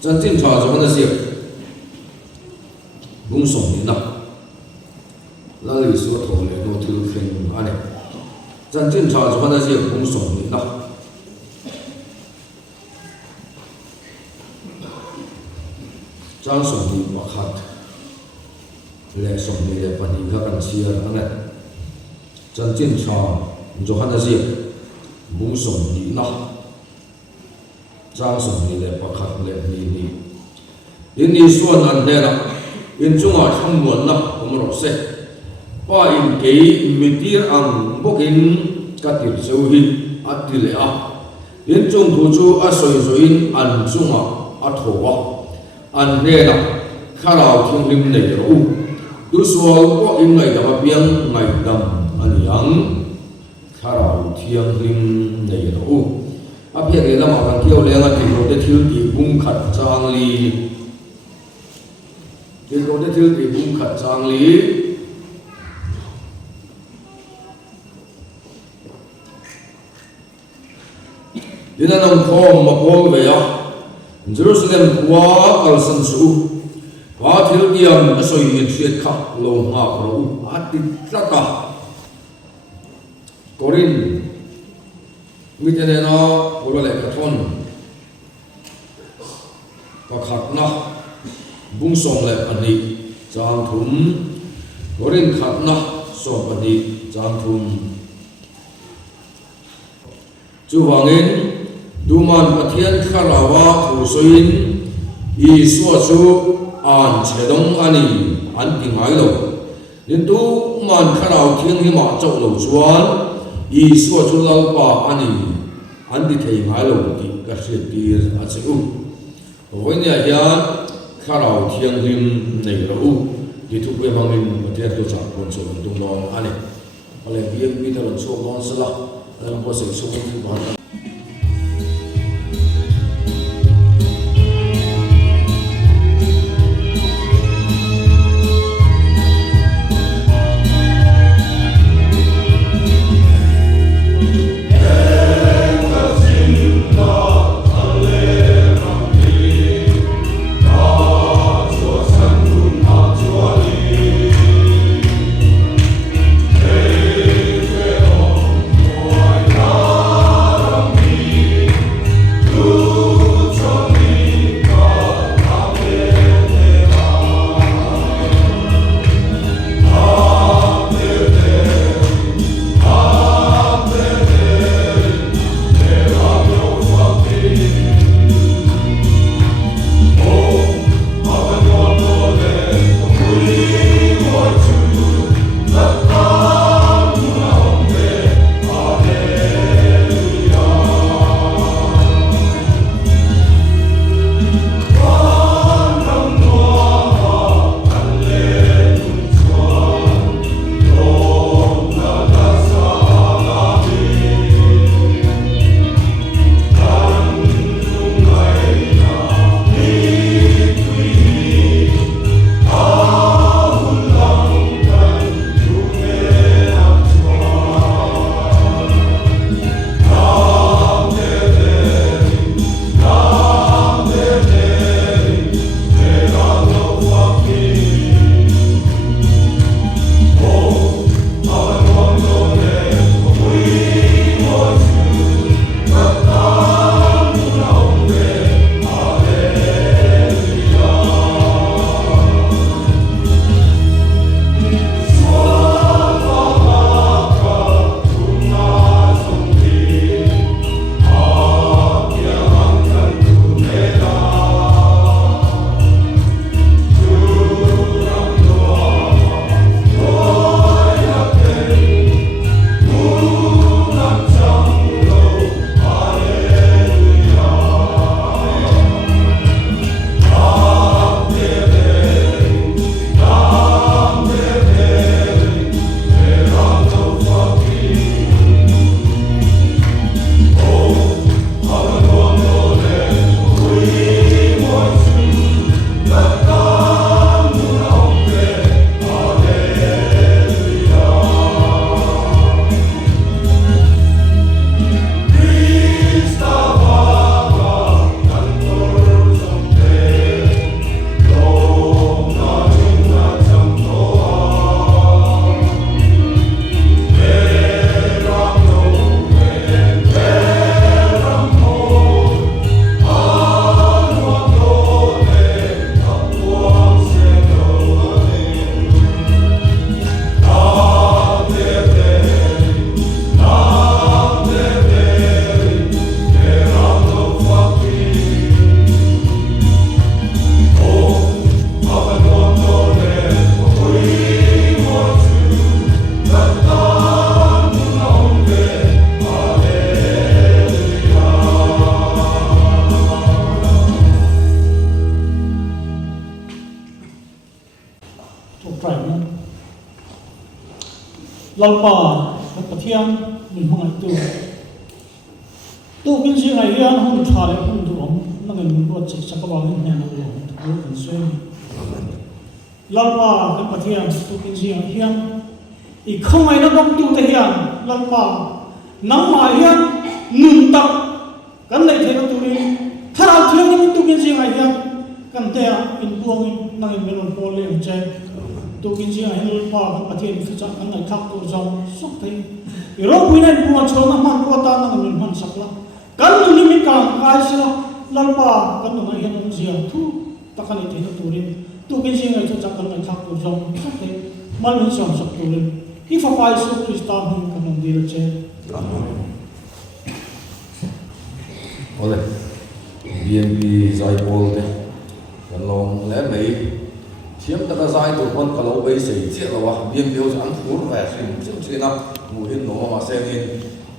真正查着那些蒙送你呐，那里说头嘞都听安尼，真正查着那些蒙送你呐。张送你巴卡，来送你来把你看看吃安尼，真正查着那些蒙送你呐。张送你来巴卡来你说难听啦，因中啊看门啦，我们老师，把因给米地昂不因家庭收去啊地嘞啊，因中途中啊水按中啊头啊。安尼啦，卡老听听内容，都说我因为那边爱当安样，卡老听听内容，啊偏个那麻烦叫两个地方的挑地公卡张哩，地方的挑地公卡张哩，你那能看嘛看个呀？ Jerusalem kuah kal sensu, wathil diam asoi yitsuet kah lo nga kalo atit lata. Korin, mitene na ulale katon, pakhat na bungsong le ani jang thum, korin khat na som ani jang thum. Chuwangin Duman Pathian Kharawa Thusoin Iswa Chu An Chedong Ani An Tingai Lo Lintu Man Kharau Thiang Hima Chau Lo Chuan Iswa Chu Lau Pa Ani An Di Thei Ngai Lo Di Ka Hriat Ti A Cheu Voinia Hian Kharau Thiang Him Nei Lo Di Thu Pe Mangin Pathian Tu Chak Pon So Tung Long Ani Ale Biang Bi Ta Lo So Long Sala Alam Ko Se So Tung Ban lalpa pathian min mangai tu kin si ngai hian hun thale hun du om nangin min bo chik chakawa hin hna lo tu kan soi lalpa kan pathian tu kin si hian i khongai na dong tu te hian lalpa nang ma hian nun tak kan nei the tu ri tharau thiang ni tu kin si ngai hian kan te in buang nangin melon pol le che tu kin si ngai lalpa kan pathian fi cha kan ngai thak tu jong sok thei i ro puina buang chona man ko ta nang min man sakla kan nu mi kan kai sila lalpa kan nu ngai hian on zia thu takani the tu ri tu kin si ngai cha kan ngai thak tu jong sok thei mal min som sok tu ri hi fa pai su kristan hun kan nom dir che ole BNP zai bol de kan long le mei thiam ta zai tu kon ka lo bei sei che lo wa BNP ho an thur va sim sim che na mu hin no ma se in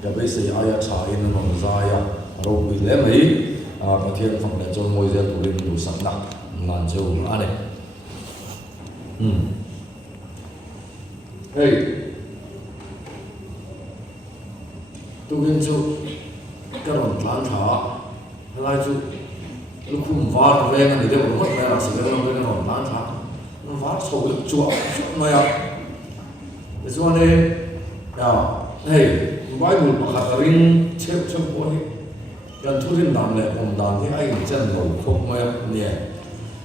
ga bei sei aya cha in no za ya ro bi le mei a pathian phang le chol moi zel tu rin du sak na ngan cheu a ne hey tu hin chu cái lòng lan thả lại chú lúc khum vát về cái này đều mất về là sự cái lòng lan thả nó vát sầu cái chuột này à cái chỗ này à hey vài buổi mà khát rin chép chép bôi gần thu lên đàn này còn đàn thì anh chân đầu khóc mày nè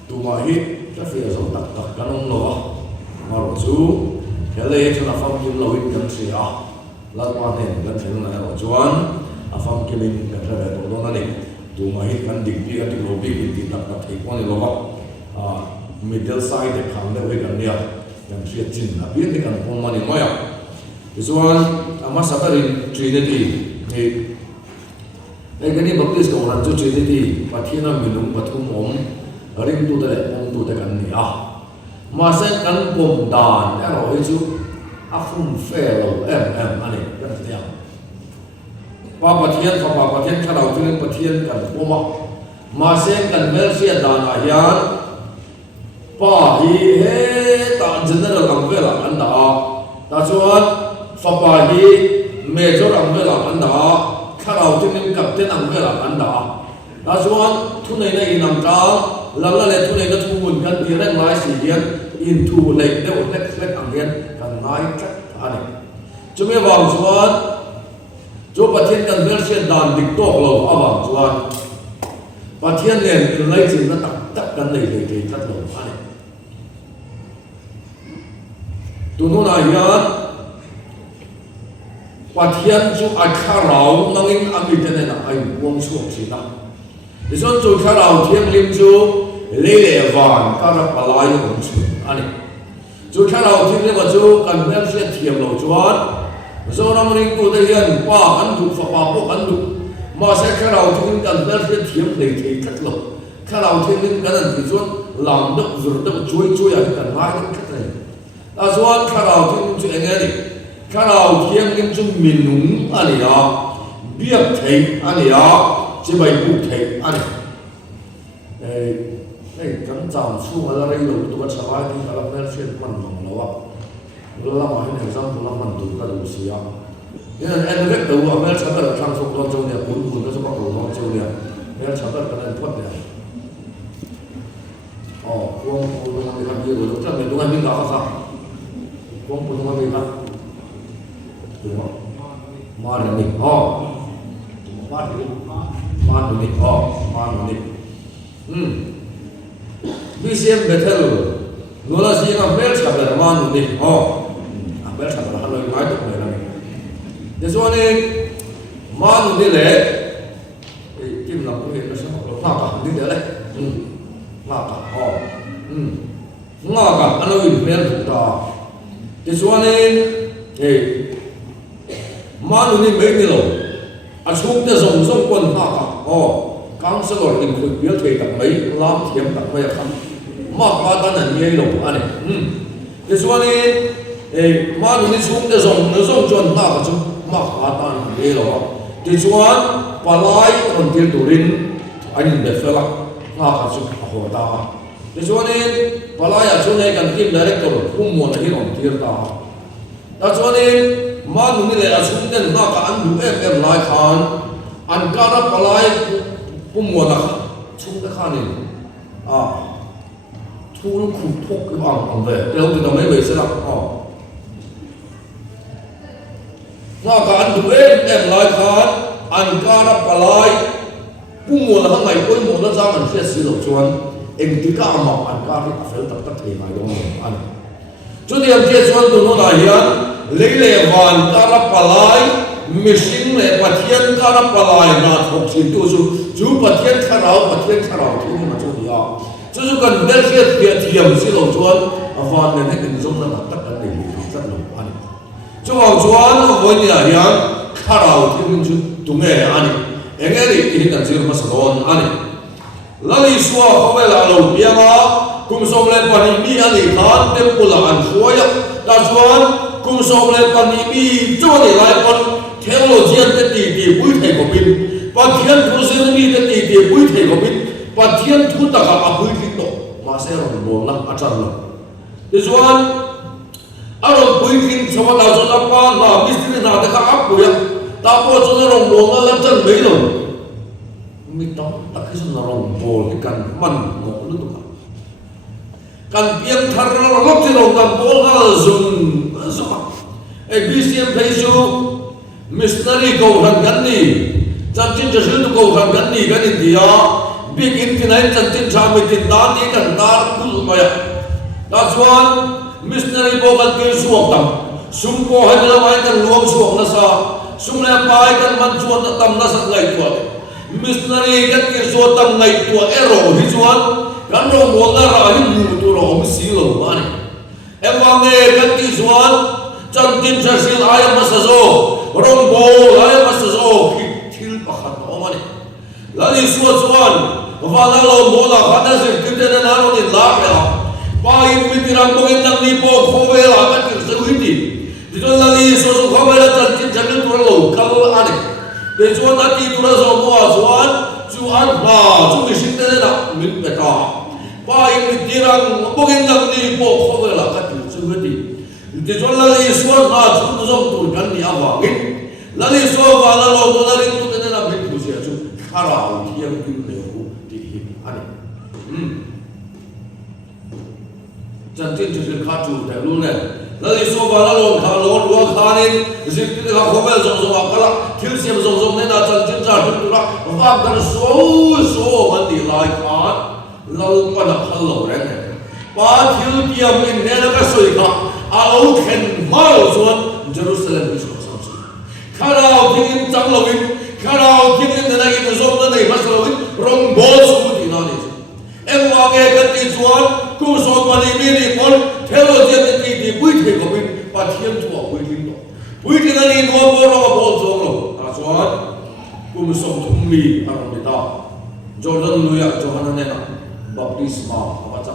tụ mà hít cái phía sau đặt đặt cái nông nó mà rồi chú cái này cho là phong kim lối gần xì à là quan hệ gần xì này rồi chuan afam kemin kathara to dona ne tu ma hi kan dik bi ati lobi bi ti tak tak thei kon lo a middle side khang le we kan nia kan sia chin na bi ni kan pon mani moya isuan ama satarin trinity he ai gani baptist ko ran chu trinity pathina minung pathum om ring tu de om tu de kan nia ma se kan pom dan a ro hi chu afum fellow ani kan nia pa pathian kha lau tin pathian kan poma ma se kan mel sia dan a hian pa hi he ta general ang vela an da ta chuan fa pa hi major ang vela an da kha lau tin captain ang vela an da ta chuan thu nei na inam ta lalla le thu nei na thu mun kan ti rek lai si hian in thu le de lek ang hian kan ngai tak ani chume wang chuan cho pathian kan version dan dik tok lo awang chuan pathian nen in lai chin na tak tak kan nei le ke tat lo ani tu nu na hian pathian chu a kha rau nangin ami te na ai wong chuak thina ison chu kha rau thiam lim chu le le van ka ra palai om chu ani chu kha rau thiam le ma chu kan version thiam lo chuan so nam ring tu de hian pa an du fa pa po an du ma se kha rau thing kan ber se thiam nei thei thak lo kha rau thing ning kan an ti chuan lam dok zur dok chui chui a kan mai dok thak nei ta chuan kha rau thing chu enge ni kha rau thiam ning chu minung ani a biak thei ani a chi bai bu thei ani ei kan cham chu ala rei lo tu ka chawai ni ala ber se man mang lo a la ma hin example la man tu ka du sia ya en vek tu a mer cha ka thang sok long chong ne bun bun ka so ka ko long chong ne mer cha ka ka nan phot ne kuang pu ma mi ka bi lo cha me tu mi ka sa kuang pu ma mi ka tu ma ra ni ma ni BCM Bethel Lola si nga bel cha ba ma nu ni bel cha ba haloi mai to ne na this one ma nu ni le kim la ko he na sa ko ma ka ni de le ma ka nga ka ano yin mer tu ta this one ma nu ni me ni lo a chung te zong zong kon ma ka counselor in khu bial thei tak mai lam thiam tak mai kham ma ka tan an ye lo ane this one ma nu ni chung te zong no zong chon ma ka chu ma ka tan ye lo this one palai on til turin anin de fela ma ka chu a ho ta this one palai a chu nei kan team director hum mo na hi on tir ta ta cho nên mà nụ này là chúng ta na cả anh đủ em lại khan anh cả nó phải lại cũng muốn là chúng ta khan này thu nó khủng thuốc cái bằng về theo thì nó mấy về sẽ làm na cả anh đủ em lại khan anh cả nó phải lại cũng muốn là thằng này cũng muốn nó ra mình sẽ xử lý chuẩn em chỉ cả mà anh cả thì phải tập thì mai đó anh cho nên em chia chuẩn tụi nó là hiện lấy lệ hoàn cả nó phải lại missing lệ bát thiên cả nó phải lại na thuộc xin tu chú bát thiên khá rau thì mà cho đi cho cần để cái thiềm xử lý chuẩn hoàn nên cái dùng là tất cả đều rất là anh cho vào chuẩn với nhà hiện khá rau thì mình chú tụi nghe anh engeri ini kan sir masalon ani lali suwa khawai la lo pianga kum som le pani mi ani khan temple an suaya ta chuan kum som le pani mi cho ni lai kon theology an te ti pui thei ko bin pathian thu sin mi te ti pui thei ko bin pathian thu ta ka apui ki to ma se ro bol la achar lo te chuan aro pui kin chama ta cho ta pa na mistri na ta ka apuya ta po cho nó rong bol nó chân mấy rồi mình đó ta khi nó rong bol cái cần mặn ngộ nó tụi cần biếng thar nó lóc thì rong cần bol nó dùng sao BCM thấy chú missionary cầu thần gắn đi chân chân cho sư cầu thần gắn đi cái gì đó big internet chân chân cha mình tin đan đi cần ta cũng mày ta chuan missionary cầu cần kêu xuống tầm sung co hay là mai cần luông xuống nó sao sung le pai kan man chuan tam na sak ngai tua missionary kan ke so tam ngai tua ero hi chuan kan ro mo na ra hi mu tu ro om si lo ma ni em wang ne kan ki chuan chan tin cha sil ai ma sa zo rong bo ai ma sa zo ki thil pa khat o ma ni la ni so chuan wa na lo mo la khana se ki te na ro ni la ya pa in mi ti ram ko nang ni po kho ve la ka ti se hui ti Dito lagi so kau bela cantik jangan turun kalau ada. Dejuan nanti turun semua juan juan lah cuma sini nak min peta. Baik mitirang mungkin nak ni po kau bela katu seperti. Dejuan lagi suan lah cuma turun kan ni awangin. Lagi so bala lo tu lagi tu tena nak min pusia cuma karau yang dimlehu di ada. Cantik jadi katu dah lu ne. Lali so ba la lo kha lo lo kha ni zip ti kha khomel zong zong akala thil siam zong zong ne na chan chin cha tu ra va kan so man di lai kha lal pa na khal lo re ne pa thil piam in ne la ka soi kha a lo khen ma lo zuan Jerusalem ni so so kharao thing chang lo in kharao thing in na ki zong na nei ma so in rong bo su ti na ni em wa ge ka ti zuan ku so ma ni mi ni pon thelo je ti ti pui thei ko bin pa thiam chu pui tin to pui tin ani no bo ro bo zong lo ta chuan kum som thum mi aron ni ta Jordan luya Johanna ne na baptisma pa cha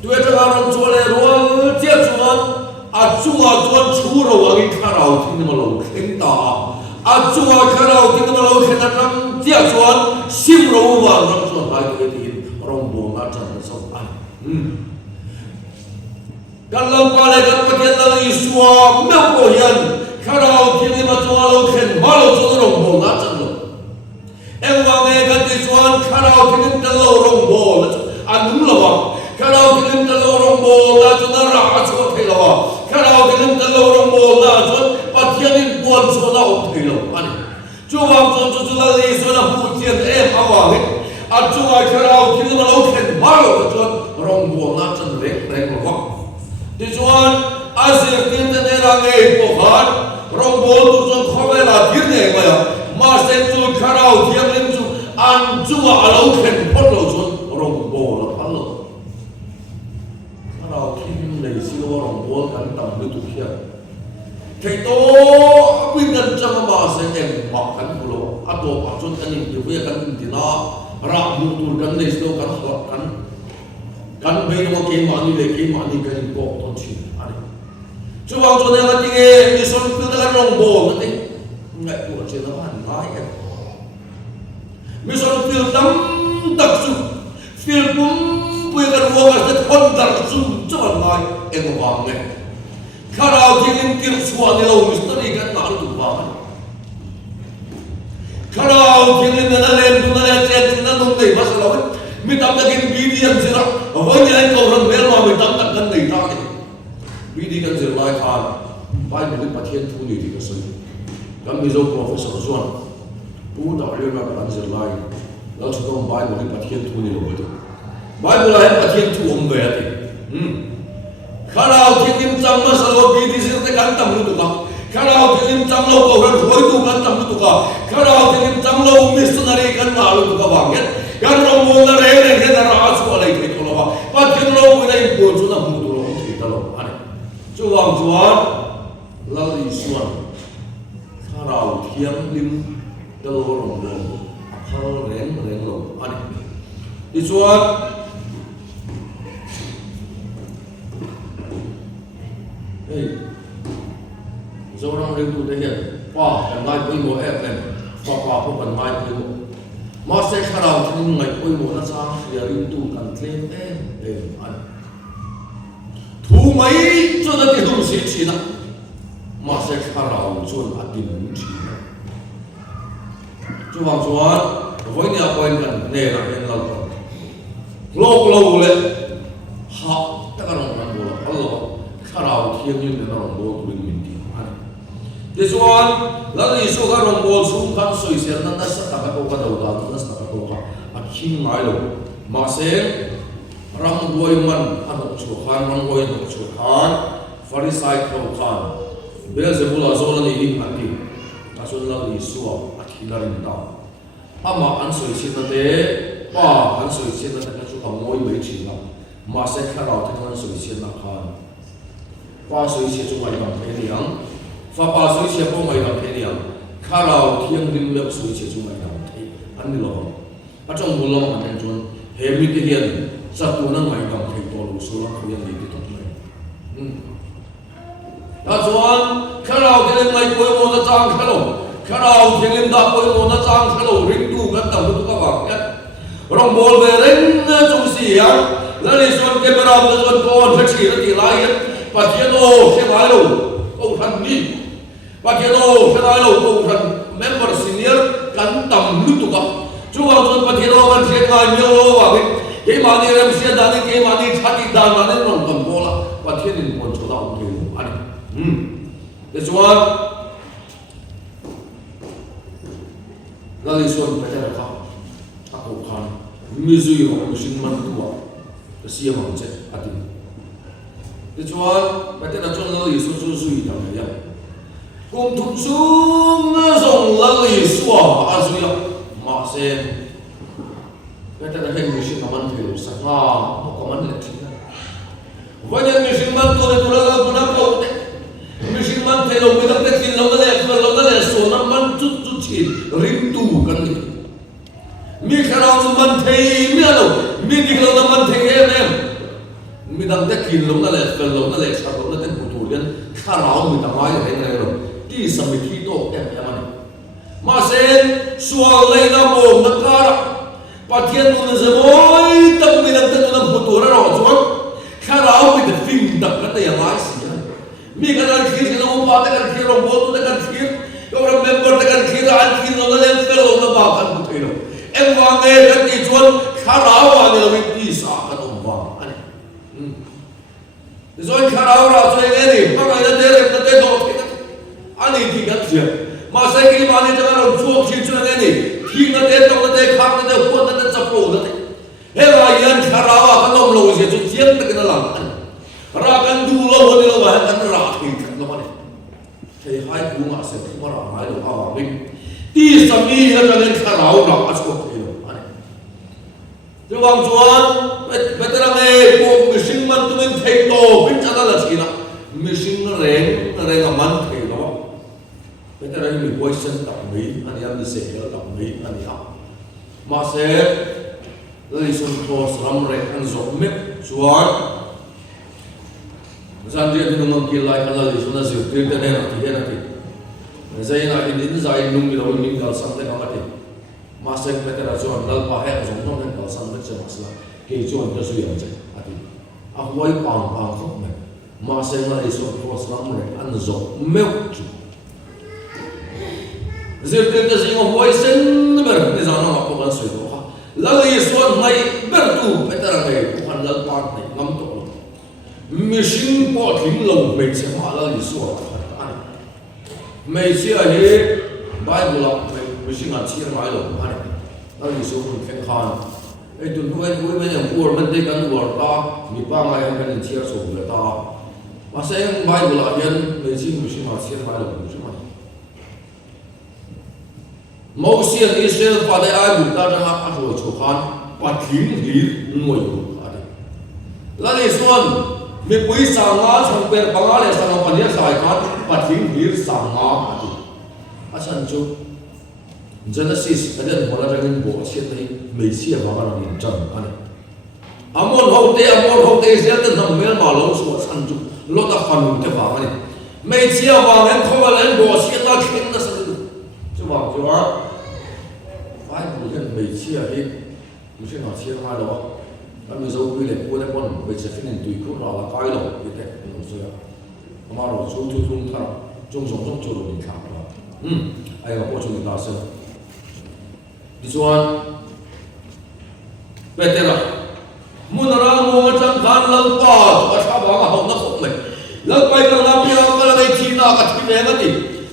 tu e ta ron chu le ro che chuan a chunga chuan chu ro wa gi kharau tin ma lo khen ta a chunga kharau tin ma lo khen ta kam che chuan sim ro wa ron chuan hai tu ti rong bo na chan so an Kalau pada kita kita Isua mengkoyan kalau kita macam lo khen malu tu orang bol macam lo. Engkau mereka Isuan kalau kita lo orang bol anu lawa. Kalau kita lo orang bol macam nara macam tu lawa. Kalau kita lo orang bol macam patian buat soda tu lawa. Cuma tu lah Isuan hujan awal. Cuma kalau kita lo khen malu macam orang bol macam rek lawa. Dijuan asir kita ni rangai pohon, rombol tu jom khabar lah dirne maya, masih tu karau tiap lim tu anjua alau ken pun lo jom rombol alau. Karau kim lagi silo rombol kan tam itu kia. Kaito apa yang jangan bahasa yang makan pulau atau pasal kan ini dia kan dina rak mutur kan ni silo kan kan. Kan bayi mo kay mani kan ko to chi ari chuwang cho na tinge mission tu na rong bo na ting ngai ko che na han mai ka mission fil tam tak su fil pum pu ka ro ga ta kon dar su cho mai e mo wang ne kharau thingin kir suan ni lo mystery kan na lu ba kharau thingin na len tu na chen na nung nei ba sa lo mi tam ta kin bidi an zira voi ni ai ko ran mel ma mi tam ta kan nei ta ni bidi kan zir lai khan bai mi pathian thu ni ti ka sai kam mi zo professor zuan pu da le ma kan zir lai lo chu dom bai mi pathian thu ni lo ba bai bu lai pathian thu om ve ati kharau thingin cham ma sa lo bidi zir te kan tam lu tu ka kharau thingin cham lo ko ran voi tu kan tam lu tu ka kharau thingin cham lo missionary kan na lu tu ka bang kan rong mo na re re na ra su ala ke to lo ba pathian lo ko nei po chu na mu tu lo ti ta lo ani chu wang chuan la li suan kharau thiam lim ta lo rong lo khal reng lo ani ti chuan hey zo rong ring tu te hian pa kan ngai pui mo e pen pa po kan ngai pui mo ma se kharau thing ngai pui mo na cha ya ring tu kan tlem an thu mai cho da ti hum si chi na ma se kharau chuan atin chi na chu wang chuan voi ni a point kan ne na hen lo lo le ha ta kan ron bo lo kharau thiam ni na ron bo tu min ti an this one la li so ga ron bo sum kan soi se na na sa ta ka ko ka do da na sa ta ko ka a khin ngai lo ma se ram boi man an chu khan man boi no chu khan farisai ko khan Beelzebul azol ni hing ati asul la li so a khilarin ta ama an soi se na de pa an soi se na ta chu ka moi mai chi na ma se kharau ta kan soi se na khan pa soi se chu mai bang the niang fa pa soi se po mai bang the niang kharau thiang rim le soi se chu mai bang the an ni lo a trong bul long an chun he mi ti hian sa tu na mai bang the to lu so la khian ni ti to mai ta chuan kharau thiang mai poi mo na chang khalo kharau thiang da poi mo na chang khalo ring tu kan ta lu ka ba ya rong bol ve ren na chung si ya la ni son ke bara na son ko thak chi ra ti lai ya pathian o se mai lo ko than ni pathian o se mai lo ko than member senior kan tam lu tu ka chu wa son pathian o kan se ngai myo lo wa ke ma ni ram se da ni ke ma ni thati da ma ni rong kam ko la pathian ni mon chu da o ke ani this one la li son pathian ka ko khan mi zui ho shin man tu wa sia ma che ati this one pathian chon la li so zui da ya kum thum sum song la li swa a zui ya ma se pathian hen mi shin man thu sa ha ko man le thi Wajan mission man tu le tu la guna ko te mission man the lo mi te tin lo le so na man chu chi rim tu kan ni mi kharau man the mi lo mi dik lo man the em mi dang te kin lo le sa lo te pu tu lian kharau mi ta mai le lo ti sam mi thi to em man ma sen sual le na mo na kara pathian nu na zemoi tam mi dang te na pu tu ra ro chuan kharau mi the film da ka ta ya lai si ya mi ka dan khir ke lo pa ta kan khir ro bo tu ta kan khir ko ra member ta kan khir an khir lo le fel lo na ba kan tu lo em wa nge ka ti chuan kharau wa ni lo mi ti sa ka to ba ani zoi kharau ra zoi nge ni pa ga de re ta te do ti ani ti ka ti ma sai ki ma ni ta ro chu ki chu nge ni thi na te to na te khak na te hu na te chap lo na te he wa yan kharau wa ka lom lo je chu chiang ta ka la ra kan du lo ho ni lo ba kan ra thi kan lo ma ni thei hai ku ma se ma ra mai lo awa mi ti sami ha ta len kharau ra a chu thi lo ani tu wang chuan veteran e ko mishing man tu min thei to pin cha la chi na mishing reng a man thei lo veteran mi question ta mi ani am ni se ta mi ani a ma se lai sun thos ram re an zo me chuan zan dia ni ngam ki lai kala li sun azir tir te ne na ti na ti zaina in zai nung mi lo ni kal sam te ka ti ma se veteran chuan dal pa he zo no ne kal sam te che masla ke chuan ta su ya che ati a huai pang khop me mà sẽ là số cross lắm này ăn dọc mèo chú giờ tiền ta gì mà hoài sen nó bер cái dạng nó mặc quần sợi đó là lý số này bер tu bây giờ này cũng ăn lợn pan này ngắm tổ machine bỏ thím lồng mình sẽ hóa là lý số anh mấy chia hết Bible là machine ăn chia lại lồng anh là lý số mình khen khanไอ้ตุนพวกมันอย่างอวดมันได้กันอวดตามีป้าไงกันเชียร์ส่งเลยตามาเสียงใบบุหรี่ยันไม่ใช่ไม่ใช่มาเชียร์มาหรอกไม่ใช่ไหมมองเสียงอิสราเอลฝ่ายไอ้บุตรตาจะมาอัศวโชคันปัดทิ้งหีหน่วยบุตรอะไรแล้วในส่วนมีปุ๋ยสังหารช่างเป็นบางอะไรสังหารปัญญาสายกันปัดทิ้งหีสังหารอะไรอาจารย์จุGenesis อันนี้ผมเราจะเรียนบทเช่นนี้ไม่เชื่อว่าเราเรียนจำอันนี้อามอนเขาเตะเสียแต่ทำเมื่อมาลงสวดสันจุลดฟันจะฟังอันนี้ไม่เชื่อว่าเห็นเขาว่าเรียนบทเช่นนั้นเข่งนั่นสิจะบอกว่าไอ้ผู้เรียนไม่เชื่อที่ไม่ใช่หน่อเชื่อมาหรอกแล้วมีเจ้าวิเลพูดได้บนไม่ใช่ฟินตุยคุณเราละใกล้หรอกที่แต่ไม่รู้สึกอามาเราสู้ทุ่งท่าจงส่งจุดนี้ครับไอ้เราพูดจงตาเสียดิฉันเป็นเด็กมุนรามูมาจังการลังปาตัวชาวบ้านเขาหน้าผมเลยลังไปกันลังพี่เราก็เลยทีน่ากัดที่แม่กันดิ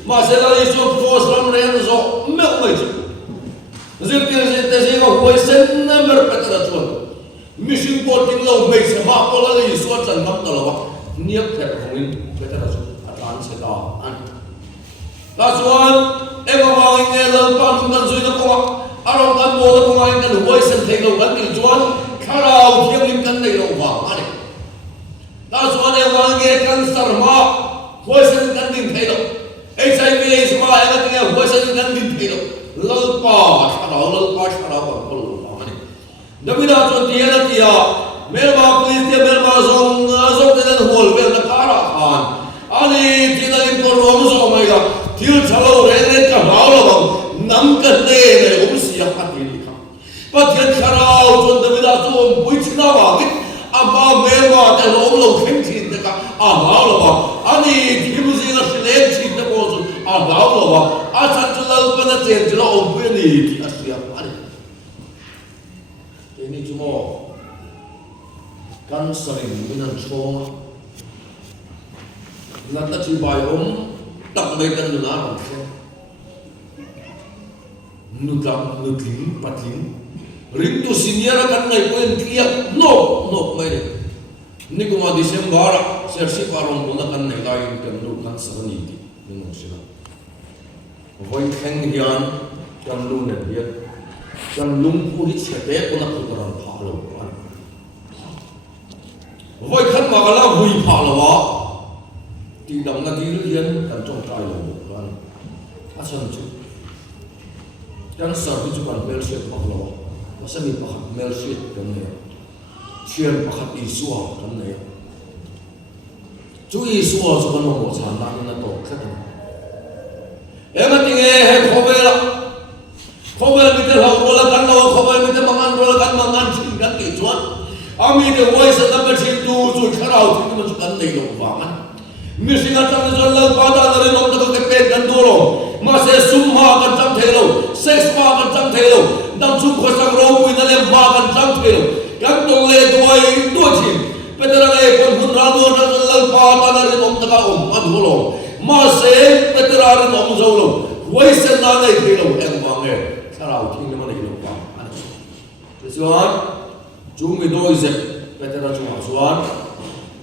มาเสร็จแล้วดิฉันโพสต์ลำเรียนโซ่ไม่ไหวจุดสิ่งที่เขาคุยเส้นนั่นเป็นเด็กชวนมิชิงโปรติงเราไม่ใช่มาพอแล้วดิฉันจันทร์ตลอดเนี่ยแค่ของอินเป็นเด็กชวนอาจารย์เสดาอันล่าสุดเอ็งว่าอินเนี่ยลังปาลุงกันช่วยนักว่าอารมณ์กันโม่ตรงไหนกันหัวเส้นเทโลกันกิจวัตรข้าเราเที่ยงลิมกันในโลกว่างอะไรล่าสุดเนี่ยว่าเงี้ยกันสารมาหัวเส้นกันดินเทโลHIV AIDSมาเอ็งกันเนี่ยหัวเส้นกันดินเทโลลัลปาข้าเราบังคับโลกว่างอะไรดับบิดาจนที่นั่นที่อ่ะเมลมาคุยที่เมลมาส่งที่นั่นหัวเวลนักการะขานอันนี้ที่นั่นอินโทรรวมส่งมาอีกที่เราชะลอเรื่องกันเราละบังน้ำกันเนี่ยผมเสียพัดดีครับพัดเทียนขราวจนเดวิดาส่งปุ๋ยชินาว่ากิอามาเมลมาแต่เราเข่งชินนะครับเราละว่าอันนี้ที่มุสิลาสิเลนชินแต่โมจุเราละว่าอาจารย์จุลปันเจนจุลอมปุยนี่ที่อาเซียนอันนี้จุโมกันสริงมินันโชงนั่นตัดสิบายตักไม่กันดูนะผมเชื่อนุกลิ้งปัดลิ้งริมตุสิเนียร์กันในคนที่อ่ะโนไม่ได้นี่ก็มาดิเซมบาร์เสียสิบอารมณ์คนกันในลายกันดูกันสนิทนี่น้องสินะวันแข่งเดียนกันดูเนี่ยเดียกันลุงผู้ที่เสียเด็กคนนั้นก็รันพาโลกันวันขันมากันแล้วหุยพาโลวะที่ดังนั้นที่เรียนกันจงใจโลกันอาจารย์จุกันสารพิจุกันเมลเชียตพักเราว่าสมีพักเมลเชียตกันเนี่ยเชียนพักอิสุอากันเนี่ยจูอิสุอาจุกันมองว่าฉันนั่นโตแค่ไหนเอ็งติงเอ๋ขบเวลมิเตอร์เราโรลกันเราขบเวลมิเตอร์มังอันโรลกันมังอันชิงกันกี่จวนอามีเดวอยส์นั่นเป็นชิงดูจุดข้าวที่มันจุกันในโลกว่ามันมิสิงห์จังจังลังปาดาเลยน้องตะก็เป็นกันดูโรมาเสซุมมากันจังเทโลเซ็กซ์มากันจังเทโลดังซุมคนสังโรมุยนั่นเลยมากันจังเทโลกันตรงเลยตัวชิมเป็นอะไรคนหุ่นราดูจังลังปาดาเลยน้องตะก็มาดูโรมาเสเป็นอะไรน้องเจ้าโรไว้เส้นนั่นเลยเทโลเอ็งวางเอ๋ข้าเราทิ้งมันเลยโลกว่าส่วนจุ่มโดยเจ็บเป็นอะไรจุ่มส่วน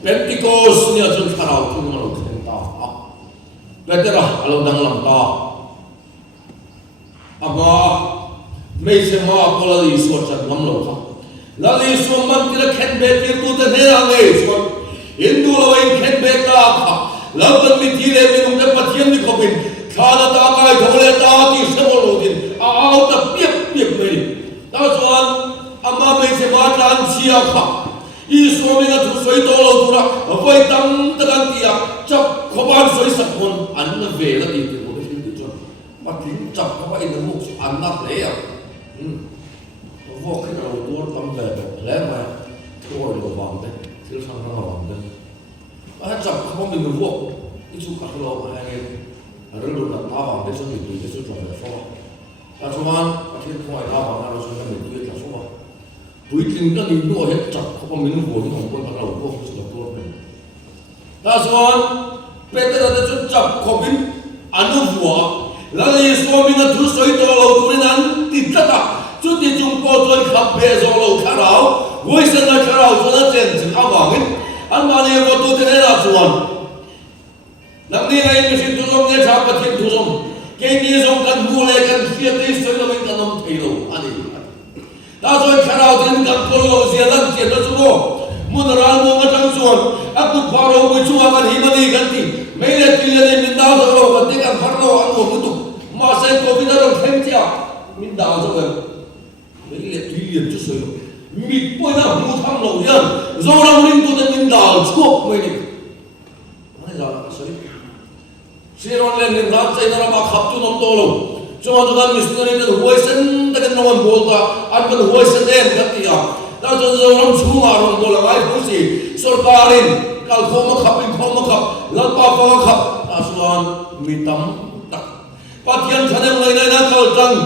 เป็นติโกสเนี่ยจุ่มข้าเราทิ้งมันเลยเป็นอะไรเราดังลำตาอามาไม่ใช่มาพอเราดีส่วนจัดลำโลกเราดีส่วนมันที่เราเข็นเบ็ดที่ตัวเธอเราเลยส่วนอินดูเราเองเข็นเบ็ดตาค่ะเราเป็นมิตรเลยมีนุ่มเด็กปัจจัยนี่เขาเป็นข้าตาไก่ทะเลตาที่เสมอโลดินเอาแต่เปียกไม่ดีแต่ส่วนอามาไม่ใช่มาจานเชียค่ะอีส่วนนี้ก็ถูกสวยโตเราดูนะไว้ตั้งตะกันที่อ่ะจับขบานสวยสักคนอันนั้นเวลาดีที่ผมได้ยินจนมาถึงจับเขาไว้ในมุกอันนักเลยอ่ะพวกที่เราตัวตั้งแต่แล้วมาทั่วโลกวางได้ที่ข้างเราวางได้ anh chập không mình được vô cái chú cả lâu mà hai anh rồi lúc nào ta vào cái số mình tùy cái số trồng để phô ta cho anh cái thiên không ai ta vào nào số mình tùy cái phô tùy chính cái mình đua hết chập không mình vô cái thằng quân bắt đầu vô cái số đua mình ta cho anh bây giờ ta cho chập không mình anh vô là cái số mình là thứ soi to lâu tụi anh tìm tất cả chút thì chúng tôi tôi khắp bề rồi lâu khá ráo với sinh ra khá ráo cho nó trên chỉ áo vàng ấy anh mà này vô tôi thế này là chuẩn nằm đi ngay cái chuyện tôi nghe chạm cái chuyện tôi cái gì giống cần mua lại cần kia cái sự là mình cần ông thấy đâu anh ấy ta rồi khá ráo thì cần tôi lâu gì lần chuyện đó chú muốn ra mua cái trang chuẩn áp dụng vào đâu mới chú anh hi mà đi gần thì mấy cái tiền này mình đào rồi lâu gần thì cần phát lâu ăn một chút mà sẽ có cái đó thêm chưa mình đào rồi mấy cái tùy liền chút sôi mịt bôi nào mua thăm lẩu nhân do đâu linh tôi đã mình đào chuộc mấy này này là cái sôi xe ron lên lên ra chạy ra mà khắp tu nông to lâu cho mà chúng ta mình sẽ lên cái huay sen cái nông ăn bol ta ăn cái huay sen đen cái gì à ta cho do nông chú mà nông to là ai cũng gì सरकारीन कल खोमा खप लपा पा खप आसुआन मितम तक पाथियन थने लेने ना कल तंग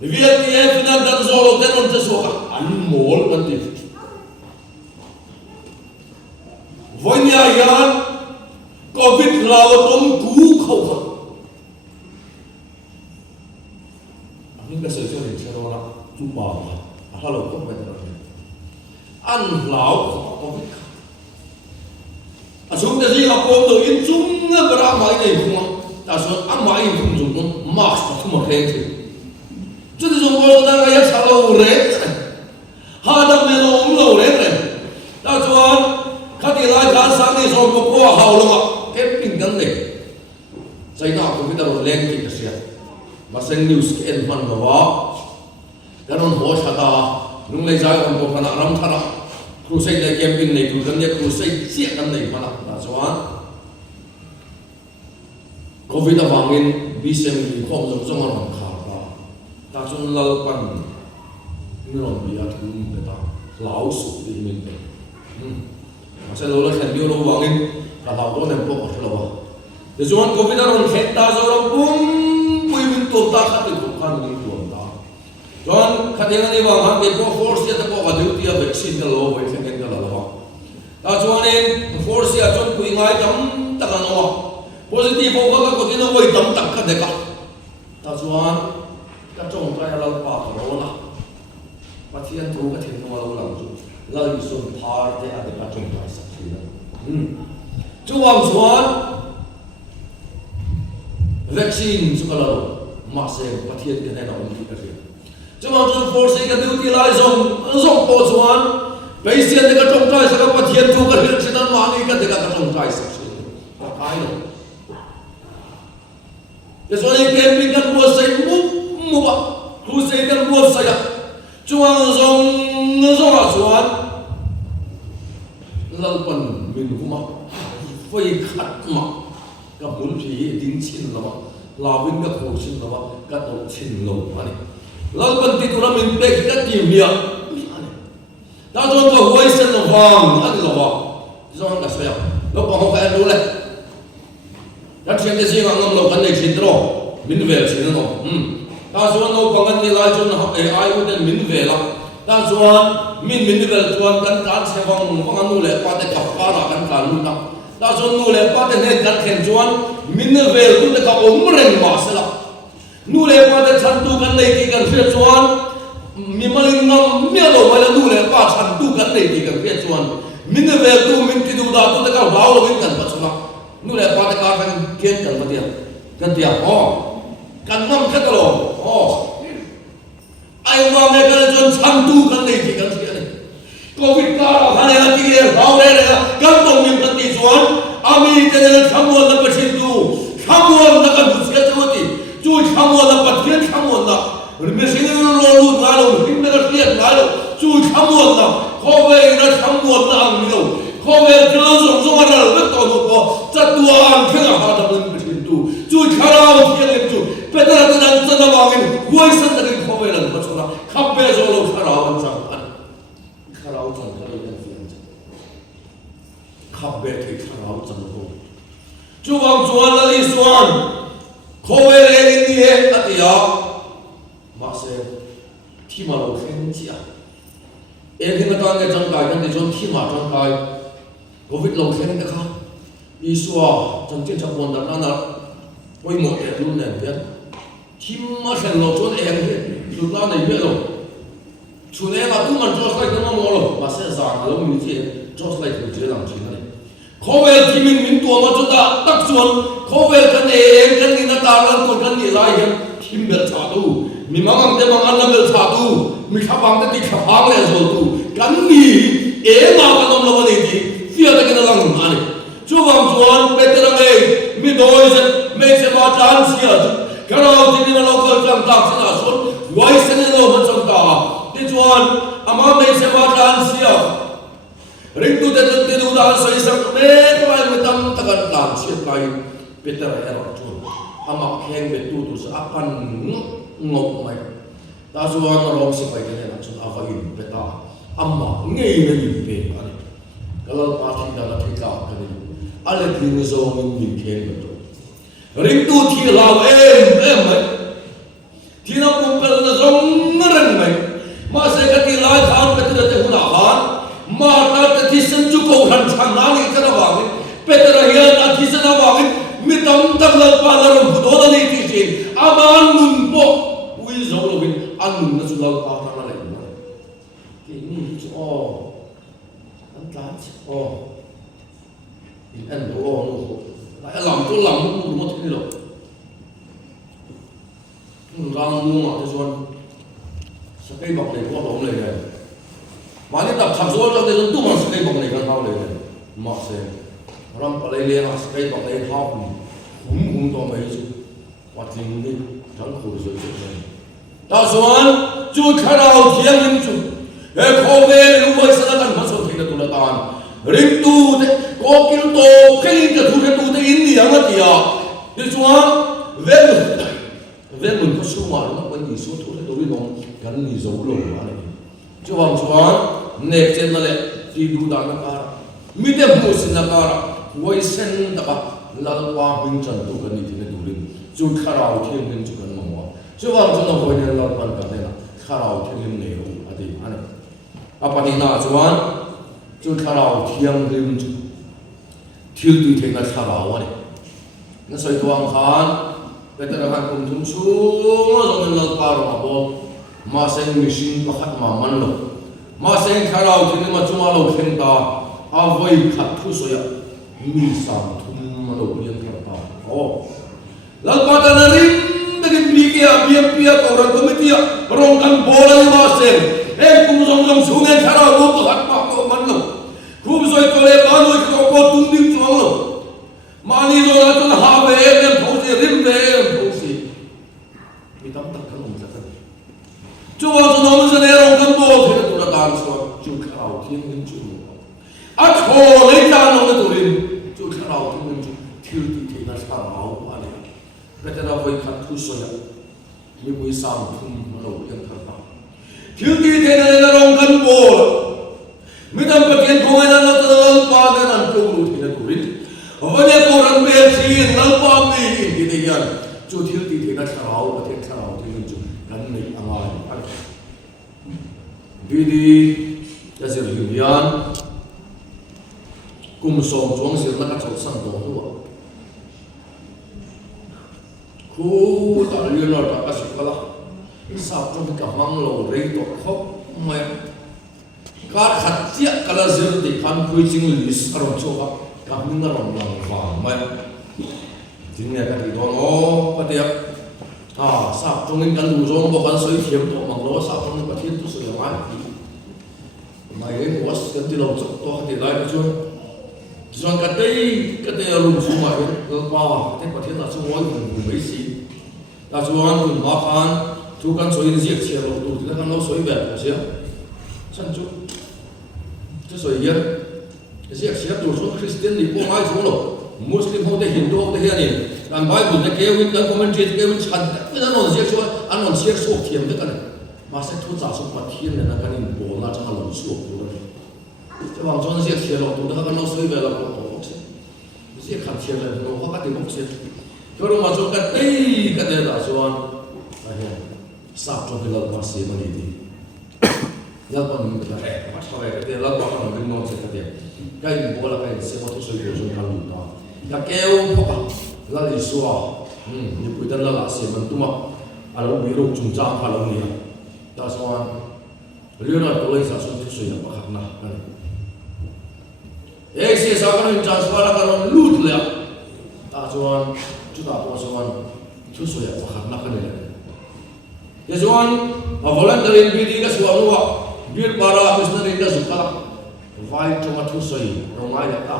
VTF na dan zolo tenon tesoka anmol kanti voinya yan covid lawatom ku khau kha anh cái sự cho mình sẽ đó là chú bà hello không phải là ăn lão covid à chúng ta gì học ôn đồ in chúng nó ra máy này không ta nói ăn máy không dùng mask không mà khen thì chứ thì dùng ôn đang cái sao lâu đấy ha đâm lên nó lâu đấy này ta cho các tỷ lệ cả sáng đi rồi có qua hậu luôn ạ cái bình căn này sai nào cũng biết đâu lên thì cái gì mà xem news cái em phân mà vào cái nó hỗ trợ ta nung lấy giải ông có phần nào làm thằng crusade này camping này cũng cần nhất crusade chia cái này mà là cho anh covid đã vang in bị xem bị không giống giống anh khá là ta chúng lâu quan người làm việc thứ người ta lão sụp đi mình mà sẽ lâu là khen điều lâu vang in là lão có nên bốc ở đâu để cho anh covid đã rồi khen ta rồi nó bung bùi mình tụt ta khát được khăn mình tụt ta cho anh khát tiếng anh vào hàng cái có force sẽ có cái duty of vaccine cái lâu vậy khen cái là lâu ta cho anh force sẽ cho quỳ ngay tấm tất cả nó positive có cái cái nó quỳ tấm tất cả đấy cả ta cho anh cái trong cái là ba cái đó là bắt thiên thu cái thiên nó lâu lắm rồi là dùng part để ở cái trong cái sắc khí đó chú ông cho anh vaccine chúng ta là mà sẽ bắt thiên cái này nó cũng cái gì chúng ta trong force cái duty lại dùng có cho anh bây giờ cái trong cái sắc bắt thiên thu cái hiện trên mà đi cái trong cái sắc khí đó cái đó để cho nên cái mình cần mua xây mua bạc crusade cần mua xây chúng ta dùng à chúng ta lần phần mình cũng mặc phải khát mặc cái muốn gì tính chín là mà là bên cái khẩu chín là mà cái đầu chín lâu mà này lần phần thì tụi nó mình biết cái gì miệng ta cho cái huay sen là vàng anh là vàng cho anh cả sao nó bằng không phải đâu này đã chuyện cái gì mà ngâm lâu cái này chín đó mình về chín đó ta cho nó bằng cái này lại cho nó AI của mình mình về lắm ta cho mình về cho cái sẽ vòng anh nuôi lại qua cái cặp cá là cái luôn đó ta cho nuôi lại qua cái này cái khen cho mình về cũng cái ống rèn mà sẽ là nuôi lại qua cái chân tu cái này cái phía cho mình mà linh năm miêu đồ mà là nuôi lại qua chân tu cái này cái phía cho mình về tu mình thì tu đó tu cái bảo là mình cần phải cho nó nuôi lại qua cái cái kiến cần phải tiền cần năm cái đó ai mà nghe cái chân chân tu cái này thì cái gì này covid cả cái này là cái bảo đây là cần đồng mình cần tiền chuẩn ami thế nên tham muốn là cái gì tu tham muốn là cái gì cái gì chui tham muốn là cái gì tham muốn là mình sẽ luôn luôn nói luôn mình cái gì nói luôn chui tham muốn là có về nó tham muốn là ăn nhiều có về nó dùng mà là rất to một cái tua ăn cái nào họ làm cái gì tu chui khá là cái gì tu bây giờ tôi đang chân vào cái quay sang cái có về là cái chỗ nào khắp về rồi luôn khá là quan trọng khá là quan trọng khá là khắp bề thì thằng áo chân cô chú vòng chuan là đi xuân khô về lên đi hết à thì mà sẽ khi mà lâu khen chị à em khi mà toàn cái trong cái thì trong khi mà trong cái covid lâu khen được không Isu trong trên trong buồn đập nó quay một cái luôn này biết khi mà khen lâu chốn em hết lúc đó này biết rồi chủ này là cũng mà cho lại cái nó rồi mà sẽ giảm lâu như thế cho lại cái chuyện làm chuyện này khó về thì mình tua mà chúng ta tắc xuân khó về cái này cái này nó ta làm còn cái này lại cái thì mình trả tu mình mang ăn để mang ăn là mình trả tu mình khắp bằng cái khắp hàng này rồi tu cái này em mà cái nó làm này thì phía cái nó làm gì này chú vòng chuan bây giờ này mình đôi chân mình sẽ vào tràn xia cái nào thì mình làm cái làm tạm sẽ là xuân quay sang cái nào mà trong ta thì chuan ama mình sẽ vào tràn xia ring tu te du da soi sak me kai me tam takan tan siat kai peter era chu ama khen be tu sa apan ngok mai ta chuan rong si pai ke na chu ava in beta amma ngei na in pe ani kalau pa thi da la thi ka ka ni ale thi zo min khen be tu ring tu thi lao em mai thi na pum pel na zong na rang mai ma se ka ti lai khan peter te huna khan mà ta thì sinh chú cầu hành sang nào đi cái đó vào bây giờ hiện ta thì sinh nào vào mi tâm tâm là ba là rồi đó là đi thì gì ama ăn mùng bộ ui rồi rồi ăn mùng nó chỉ là ba thằng là này cái này chứ ăn cá chứ ăn đồ lại làm tôi làm một thế rồi đang mua mà tôi nói sẽ cái bọc này có bóng này mà nếu tập thằng số trong đây tu mà sẽ bọc này càng cao lên mà sẽ ram ở đây là sẽ bọc này hao hùng to mấy chứ và tình đi thằng khổ rồi ta xuân chú khai đầu thiêng linh chú để khó về lúc bây giờ đang phát sinh thành tu là tan ring tu thế có kiểu tổ cái linh cái tu thế in đi mà thì để xuân về mình có số mà nó có nhiều số tu thế tôi biết không gắn nhiều dấu lồng mà này chú vòng xuân next gen nale ti du da na kara mi de mu sin na kara wai sen da ba lalwa bin chan tu kan ni thine du rin chu kharau thien rin chu kan mo chu wang chu no hoi ne la pan ka de na kharau thien ne ru adi ane apani na chuan chu kharau thiang rin chu thil tu the na kharau ane na soi tuang khan betar han kum thum chu zong na par ma bo ma sen mission pakhat ma man lo mà sen kharau thì mà chúng ta lâu khen ta avoi khát thu soya mi sam thum mà lâu liên khen ta lần ba ta nari cái bi kia bia cầu rằng committee rong kan bola ni mà sen em cũng rong xuống en kharau lo to hat ma ko man lo khum soi to le ba lo ko tum dim chuang lo mà ni rồi là chúng ha về em phô gì rim về em phô gì mi tam tak kan om ta chú vào cho nó mới ra rong kan bo thì nó tan xuống chú khảo thiên linh chú à thôi lấy ra nó cái tụi chú khảo thiên linh chú thiếu đi thì nó sao máu quá này cái đó là với khát thu sôi như với sao thum nó đầu tiên thật nào thiếu đi thì nó rong kan bo mi tam cái kiện của nó nó ba cái nó chú thì nó tụi ở đây cô rằng bây giờ nó ba mươi thì thế gian chú thiếu đi thì nó khảo và thiên khảo thiên linh chú gắn này ăn ai vì đi cái gì hiểu yan cùng sống trong sự là các chỗ sang đó thôi khu ta liên lạc các sự là sao trong cả mang lầu rây tổ khóc mày các khát tiếc các là gì thì khám quy trình lý sử dụng cho các những cái lòng lòng vàng mày chính là cái gì đó nó cái tiếc sao trong những cái lũ rong bộ phận soi thiểm tổ mang lỗ sao trong những cái thiên tu soi lại mà cái was cái gì đâu cho to thì lại cái chuyện cái đây lùm xuống mà cái qua cái thiên là xuống cùng mấy gì là xuống cùng hóa khan chú căn soi giết chia lỗ tụ thì căn nó soi về là sao chân chú chứ soi giết giết chia tụ xuống Christian thì có ai xuống rồi Muslim không thể Hindu không thể hiện gì làm bài buồn cái kêu cái commentary kêu chặt cái đó nó giết cho anh nó giết số thiểm cái này mà sẽ thu giả số mặt thiên này là cái này bổ là trong lòng số của nó chứ bằng cho nó giết chia lỗ tụ thì căn nó soi về là sẽ khăn chiên lên nó có các tiếng bốc xếp cái đó mà cho cái tây cái đấy là cho anh sắp trong cái lần mà xí mà đi nhớ con mình là bắt sau này cái đấy là bắt đầu mình nói sẽ cái đấy cái bố là cái sẽ có thuốc sôi của chúng ta luôn đó cái keo bọc là đi xóa như bây giờ là xí mình tụi mà anh lúc bị rụng trùng trang phải làm gì ta sao anh liên lạc với sản xuất thuốc sôi là bắt khắc nào ấy sẽ sao cái hình trang xóa là cái nó lút liền ta sao anh chúng ta có sao anh thuốc sôi là bắt khắc nào cái này cái sao anh ở volunteer đi đi cái xóa luôn à biết bà ra missionary cái gì cả vai trong thuốc sôi nó ngay là ta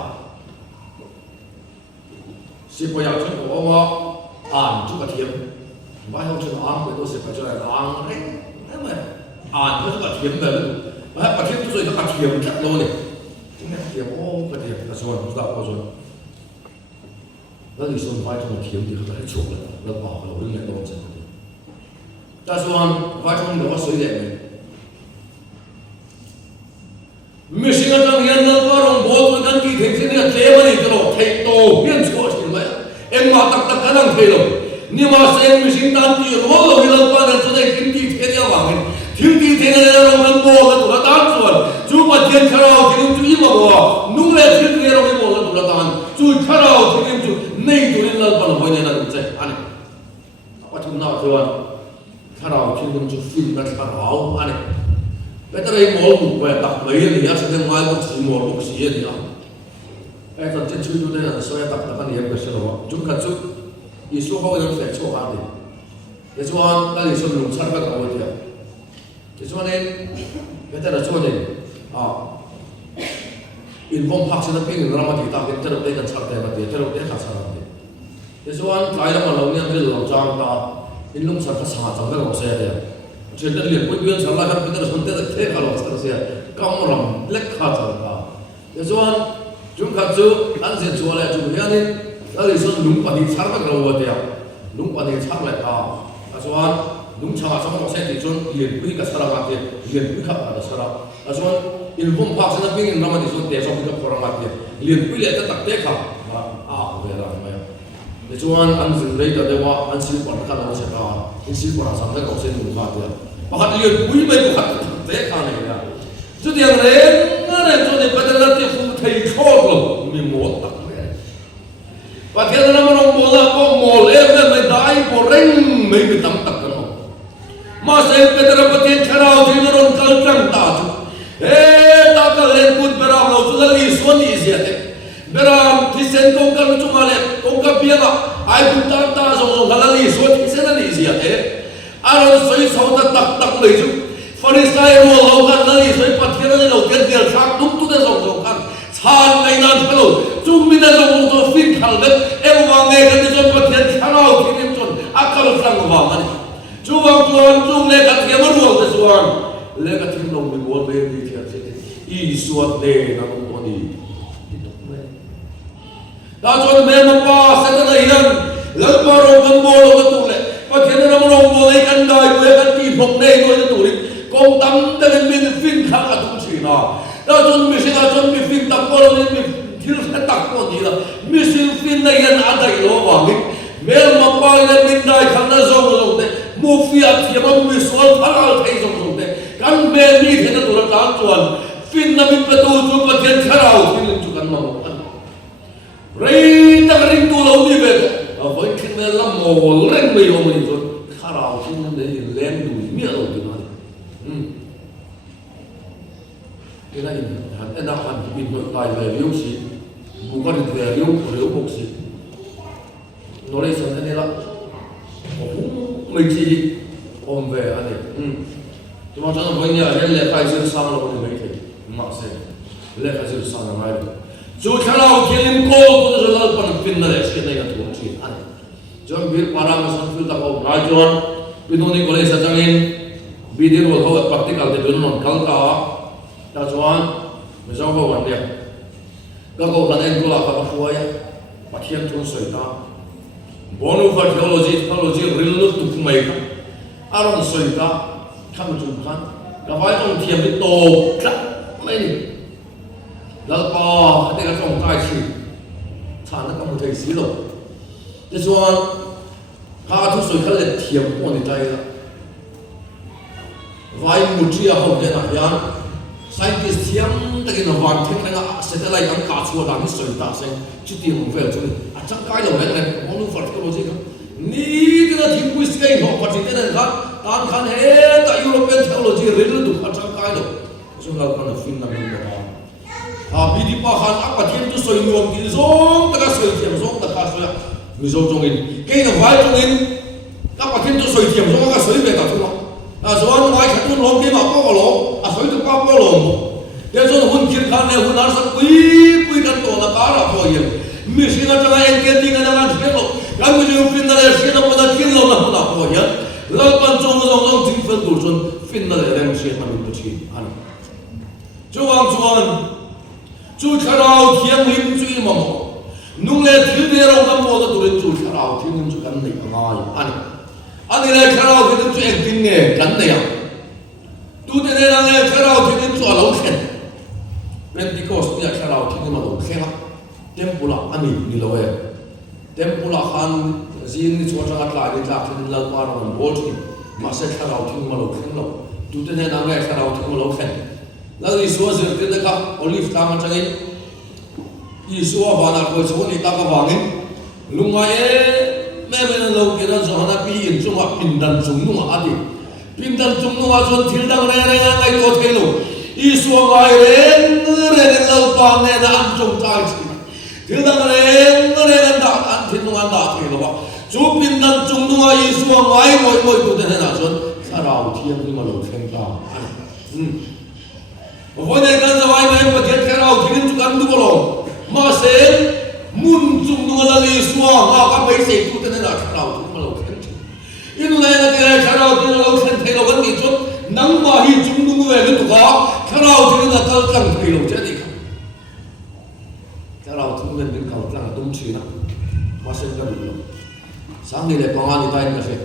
sẽ có dạng chuyện của ông ăn chút cái thiệp vai không cho nó ăn cái tôi sẽ phải cho lại ăn đấy thế mà ăn cái chút cái thiệp này đấy cái thiệp tôi rồi nó cái thiệp chắc luôn này chúng ta thiệp cái thiệp là rồi chúng ta có rồiแล้วอีส่วนไว้ตรงเทียมที่เขาได้โชว์เลยแล้วบอกเราเรื่องนี้โดนเสร็จแต่ส่วนไว้ตรงนี้ว่าสวยเด่นมิชิกันจังเห็นแล้วก็ลงโบสถ์กันกี่ถึงที่นี่เทมันอีกตลอดเทโตเพี้ยนชัวร์ใช่ไหมเอ็มมาตักกันนั่งเทลงนี่มาเซ็นมิชิตามที่รู้เราเห็นแล้วก็นั่นจะได้กินที่เทนี่ว่างเงินถึงที่เทนี่เราลงโบสถ์กันตัวละตานส่วนจู่มาเทียนคาราที่นุ่งจุยมาว่านุ่งเล่ถึงที่เราไม่โบสถ์กันตัวละตานจู่คาราที่นุ่งจุनहीं तो इन लोग पर होने ना रुचे आने अब तुम ना तो खराब क्यों तुम जो फिल्म में खराब आने बेटर ये मॉल बुक पे तक वही नहीं यार सेकंड माल बुक सी मॉल बुक सी ये नहीं ऐसा चीज़ चीज़ तो नहीं सोया तक नहीं है कैसे लोग जो कच्चू ये सो हो गया फ्लैश हो आते ये जो आन कल ये सब लोग सार का काम होता है ये जो आने बेटर जो आने इनकम भाग से ना पिंग रामा की ताकि तेरे पे kan charte ba तेरे पे खा सा रहा ये जो आन कायला मालूम नहीं हमने लोग जान ता इन लोग सार का साथ जाकर हो से है चलते लिए कोई भी इंसान लाकर पे तेरे सुनते थे खा लो सार से कम रम लेक खा चलता ये जो आन जो कच्चू अन से चुवाले जो यानी अरे सो लुंग पानी सार का करो होते हैं लुंग पानी सार लेता जो आन लुंग छावा समों से जो ये कोई का सारा बात है ये कोई का बात सारा जो आन इनकम भाग से ना पिंग रामा की सुनते हैं सब कोई बात है लिए कोई लेता तक देखा वेला में ये जो आन जिंदगी का देवा अन सिल पर का ना से का इन सिल पर सामने का से नहीं बात है बहुत लिए कोई में बहुत देखा नहीं है जो दिया रे ना जो ने बदल ते फु थई छोड़ लो मी मोत तक में बात है ना मरो बोला को मोल ए में दाई को रिंग में भी तम तक करो मा से पे तेरे पति खराव थी मरो कल चंता ताकल लेन कुछ बेराम लो चुलली सोनी इसियाते बेराम किसेन को कर चुमाले को का पियागा आई कुत्ता ता जो गलली सोनी किसेन इसियाते आरो सोई सौदा तक तक ले जु फरिस्ताए रो लो का नली सोई पथिया ने लो के दिल साक तुम तू दे जो kan छान नहीं ना चलो तुम भी दे जो फिर खल दे ए वांगे के जो पथिया खराव किने चोन अकल संग वांगन जो वांग जो ले का के मरो दे सुआन लेकिन tim long bi bol be di thia se I suat de na ko ni ta chon me ma pa se ta hian lal pa ro kan bol ko tu le pa thian na mo ro bol ai kan dai ko kan ti phok ne ko tu ri kong tam ta ben min fin kha ka tu chi na ta chon mi se ta chon mi fin tak ko ni mi thil sa tak ko ni la mi sin fin na hian a dai lo wa mi mel ma pa le min dai khan na zo lo de mu fi a thi ma mi sol thal thai zo kan be ni the na tur tan chuan fin na min patu chu pathian kharau thin chu kan ma an rei ta ring tu lo ni ve a voi khin me lam mo reng me yo ni chu kharau thin na le len du mi lo tu na cái này hắn đã đặt hẳn bình luận tài về liêu sĩ bù con về liêu mục sĩ nó đây sẵn thế này lắm mình chỉ ôm về anh này chúng ta nói với nhau là lễ khai sinh sang là một cái gì mà sẽ lễ khai sinh sang là mai dù thế nào thì linh cô cũng sẽ là phần pin này sẽ này là thuộc chuyện anh cho biết para mà sang phil ta có nói cho bên ông này có lẽ sẽ chẳng in video rồi thôi practical thì bên ông câu cả ta cho anh mình sao có vấn đề các cô bạn em tôi là các cô ấy bắt hiện trong sợi ta bonu for theology real nước tục mấy cái aron sợi ta tham chung khăn là phải trong thiềm cái tổ chắc mấy này là có cái cái trong tai chỉ thà nó có không thấy xí rồi thế cho cả thu soi khăn lệ thiệp của người ta là vài một chia hậu thế nào ya scientist thiam ta cái nó hoàn thiện là satellite ăn cả chua đang soi ta xem chút tiền về cho nên chắc cái là vậy này ông nó phát cái gì không ni cái là thiên quy cái họ phát triển cái này tan khăn hết tại European technology real được chắc cái rồi cho nên là con phim là mình đó bị đi pa khăn áp thiên tu soi nuông cái zong ta cái soi thiam zong ta cái soi người zong zong in cái nó vai zong in áp thiên tu soi thiam zong cái soi về ta thôi rồi ngoài cái tuần lông kia mà có lông, soi được bao nhiêu lông, thế rồi hun kia khăn này hun ăn sắc quý cái tổ là cá là thôi vậy, mình xin là cho anh kia đi cái nào ăn lông, cái mình dùng phim này xin là bắt đầu kia lông là thôi vậy, rồi còn trong chính phủ tổ chức phim này làm xin mà mình chỉ ăn, chú khai rau thiêng liêm chú mà mồ, nung lệ thiếu đề rau năm mồ là tụi chú khai rau thiêng liêm chú cần này ngon ăn. anh này khai rau thì chúng em tin nghe cắn này à, tu thế này là khai rau thì chúng em lâu khen, Pentecost bây giờ khai rau thì chúng em lâu khen lắm, temple anh ấy đi lâu ấy, temple han zin đi chỗ trang lại đi ra thì lâu qua rồi bố thì mà sẽ khai rau thì chúng em lâu khen lâu, tu thế này là khai rau thì chúng em lâu khen, là đi xóa giờ thì cái olive tam anh ấy, đi xóa vào là coi số này ta có vàng ấy, lúc này mẹ mình lâu kia đó rồi hắn bị in chung hoặc pin đan chung nung à đi pin đan chung nung à rồi thiếu đang này ngay có thể luôn Isu ngay lên lâu toàn này đã ăn chung trái thiếu đang này đã ăn thịt nung ăn đã thì nó bảo chú pin đan chung nung à Isu ngay ngồi tụi thế nào rồi sao rau thiên nhưng mà lâu khen ta với này cái giờ ai mà thiệt khen rau thiên chúng ăn đúng không mà sẽ mun chung nung là Isu mà các mấy sẽ tụi thế nào rau inu này là cái khai rau thì lâu khen thấy lâu vẫn bị chút nắng mà hi chúng đúng về cái tụ khó khai rau thì là tao cần thấy lâu chết đi khai rau chúng mình cầu là đúng chỉ nào mà xem cái đủ sáng nay lại công an đi tay như thế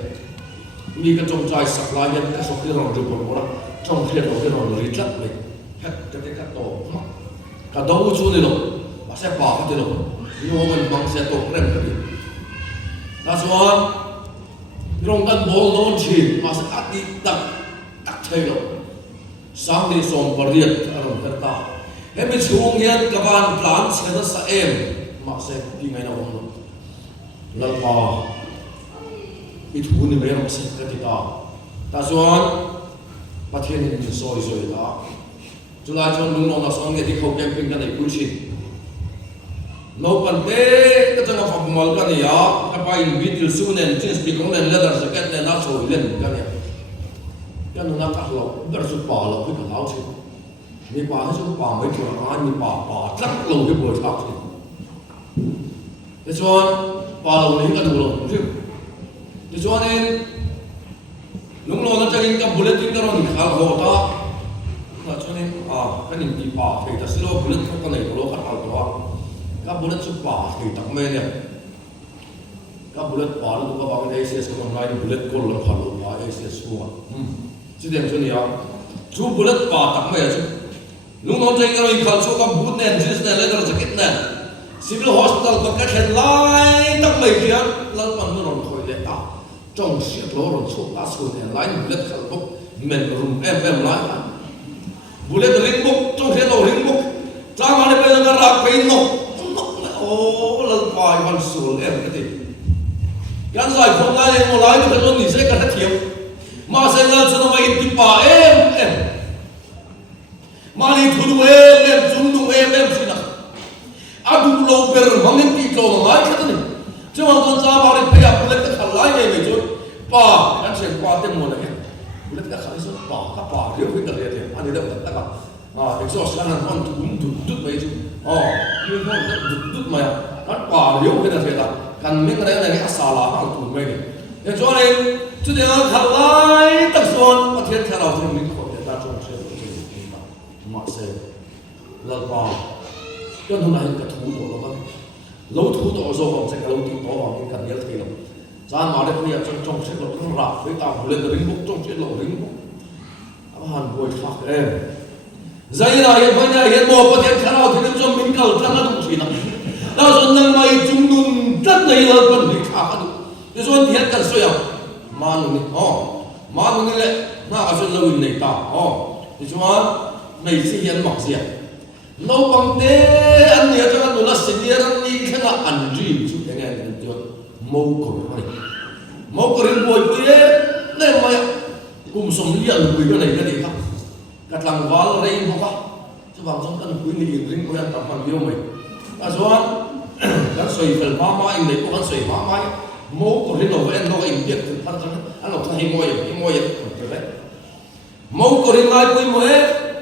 mi cái trong trái sạch lại nhân cái số kia rồi chụp một đó trong kia rồi cái rồi rít lắm vậy hết cái tổ cả đấu chú này rồi mà sẽ bỏ cái rồi nhưng mà mình bằng sẽ tổ cái này đó rồi rong kan bol non chi mas ati tak thei lo sang ni som pariat aron karta hemi chung hian kawan plan chena sa em ma se pi ngai na hom lo lalpa i thu ni mer ma se ka ti ta chuan pathian in soi ta chulai chon lung no na song nge ti khau camping kan nei pulsin no pan te ka changa phagmal ka ni ya ka pa in vitil sunen jeans ti kong len leather jacket ne na choi len ka ni ya no na ka lo ber su pa lo ka lao chi ni pa su pa mai chu a ni pa tlak lo ke bo thak chi te chuan pa lo ni ka du lo chi te chuan en lung lo na changin ka bulletin ka ron kha ho ta na chuan en ka ni ti pa thei ta silo bullet ka nei lo ka al to các bullet chụp bỏ thì tắc mê nè các bullet bỏ nó có bao nhiêu ACS còn lại bullet call là phản ứng vào ACS của chỉ điểm cho nhiều chú bullet bỏ tắc mê chứ lúc nó chơi cái rồi khảo số các boot nè jeans nè leather jacket nè civil hospital có các head lại tắc mê kia là còn nó còn khỏi lệ ta trong shit lo rồi số ta số nè lại bullet khảo bốc mình room em lại bullet ring book trong head lo ring book ra mà đây bây giờ ra pain nó lần bài văn sủi em cái gì gắn dài không ai em một lái thì tôi nghĩ sẽ cả thiếu mà sẽ là cho nó mày đi bà em mà đi thu em chúng đúng em xin nào adu lâu per mangin ti lâu mà lái cái gì chứ mà con ra mà đi bây giờ lấy cái khăn lái này về chút bà anh sẽ qua tên một này lấy cái khăn số bà các bà thiếu cái cái gì anh đi đâu tất cả exhaust kan han tut mấy chứ nhưng không tut mà kan quả liu cái này là kan mình cái này asala hàng tut mấy này để cho nên chú tiếng khăn lái tập xuân và thiên theo đầu thì mình không thể ta trong xe mà xe lần vào cho nên là cái thủ tổ nó lâu thủ tổ rồi còn sẽ cái lâu thủ tổ vào cái cần nhớ thì là ra mà đây bây giờ trong xe lâu không rạp với tàu lên cái ring book trong xe lâu ring book hàn bồi khạc em dây là hiện bây giờ hiện bộ có thể khá nào thì nên cho mình cầu khá là đúng chỉ là đó rồi nâng mày chúng đúng cái số thiệt cần soi à mà nó này na cái số lâu này ta cái số này sẽ hiện mặc gì lâu bằng thế anh nhớ cho anh là sinh nhật anh đi cái là anh dream chút cái này được mâu cổ bồi bồi này mà cùng sống liền với cái này cái gì khác cắt làm vào đây không có chứ bằng trong cái quý này riêng của anh tập hàng yêu mình à số cái sợi phần ba mai này cũng ăn sợi ba mai mâu cổ nó với anh nó anh biết thân anh nó hay môi đấy mâu cổ lại quý môi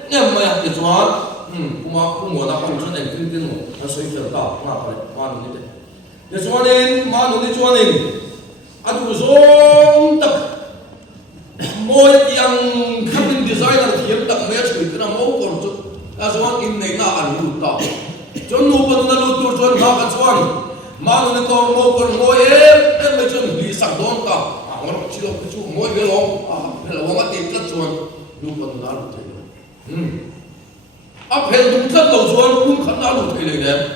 nhưng mà cái số kuma na không cho nên tin nó nó soi phải ta mà phải quan như thế để cho nên mà nó đi cho nên anh cũng giống tập mỗi yang cutting designer thiệp tập mấy cái cái nào mẫu còn chút là cho anh này là anh lụt ta cho nó vẫn là lụt tôi cho anh học anh mà nó đi còn mẫu còn mỗi em mới cho đi sang đón ta nó chỉ là cái chỗ mỗi cái lỗ là ông ấy tìm cách cho anh lụt vẫn là lụt thế áp hệ đúng chất đầu xuân cũng khẩn nào đủ thể này đấy,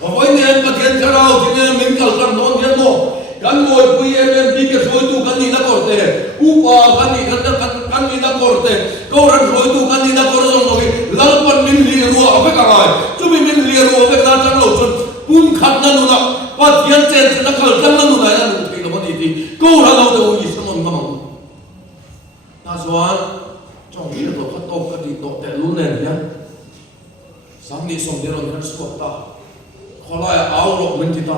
và với nên các thiên nào thì nên mình cần làm non thiên mô, căn ngồi quý em đi cái rồi tu căn gì đã có thể, upa căn gì đã có thể, câu rằng rồi tu căn gì đã có rồi, lần phần mình lìa rùa với cả người, chúng mình lìa rùa với cả trong đầu xuân, cũng khẩn nào đủ nào, và thiên trên thì nó khẩn trong nào đủ này là đủ thể là vấn đề gì, câu rằng nào đâu gì sao mà mong, ta xuân trong cái đó có tổ cái gì tổ tệ luôn này nhá. Sáng đi xong đi rồi hắn sốt ta, khó lại áo lộc mình thì ta,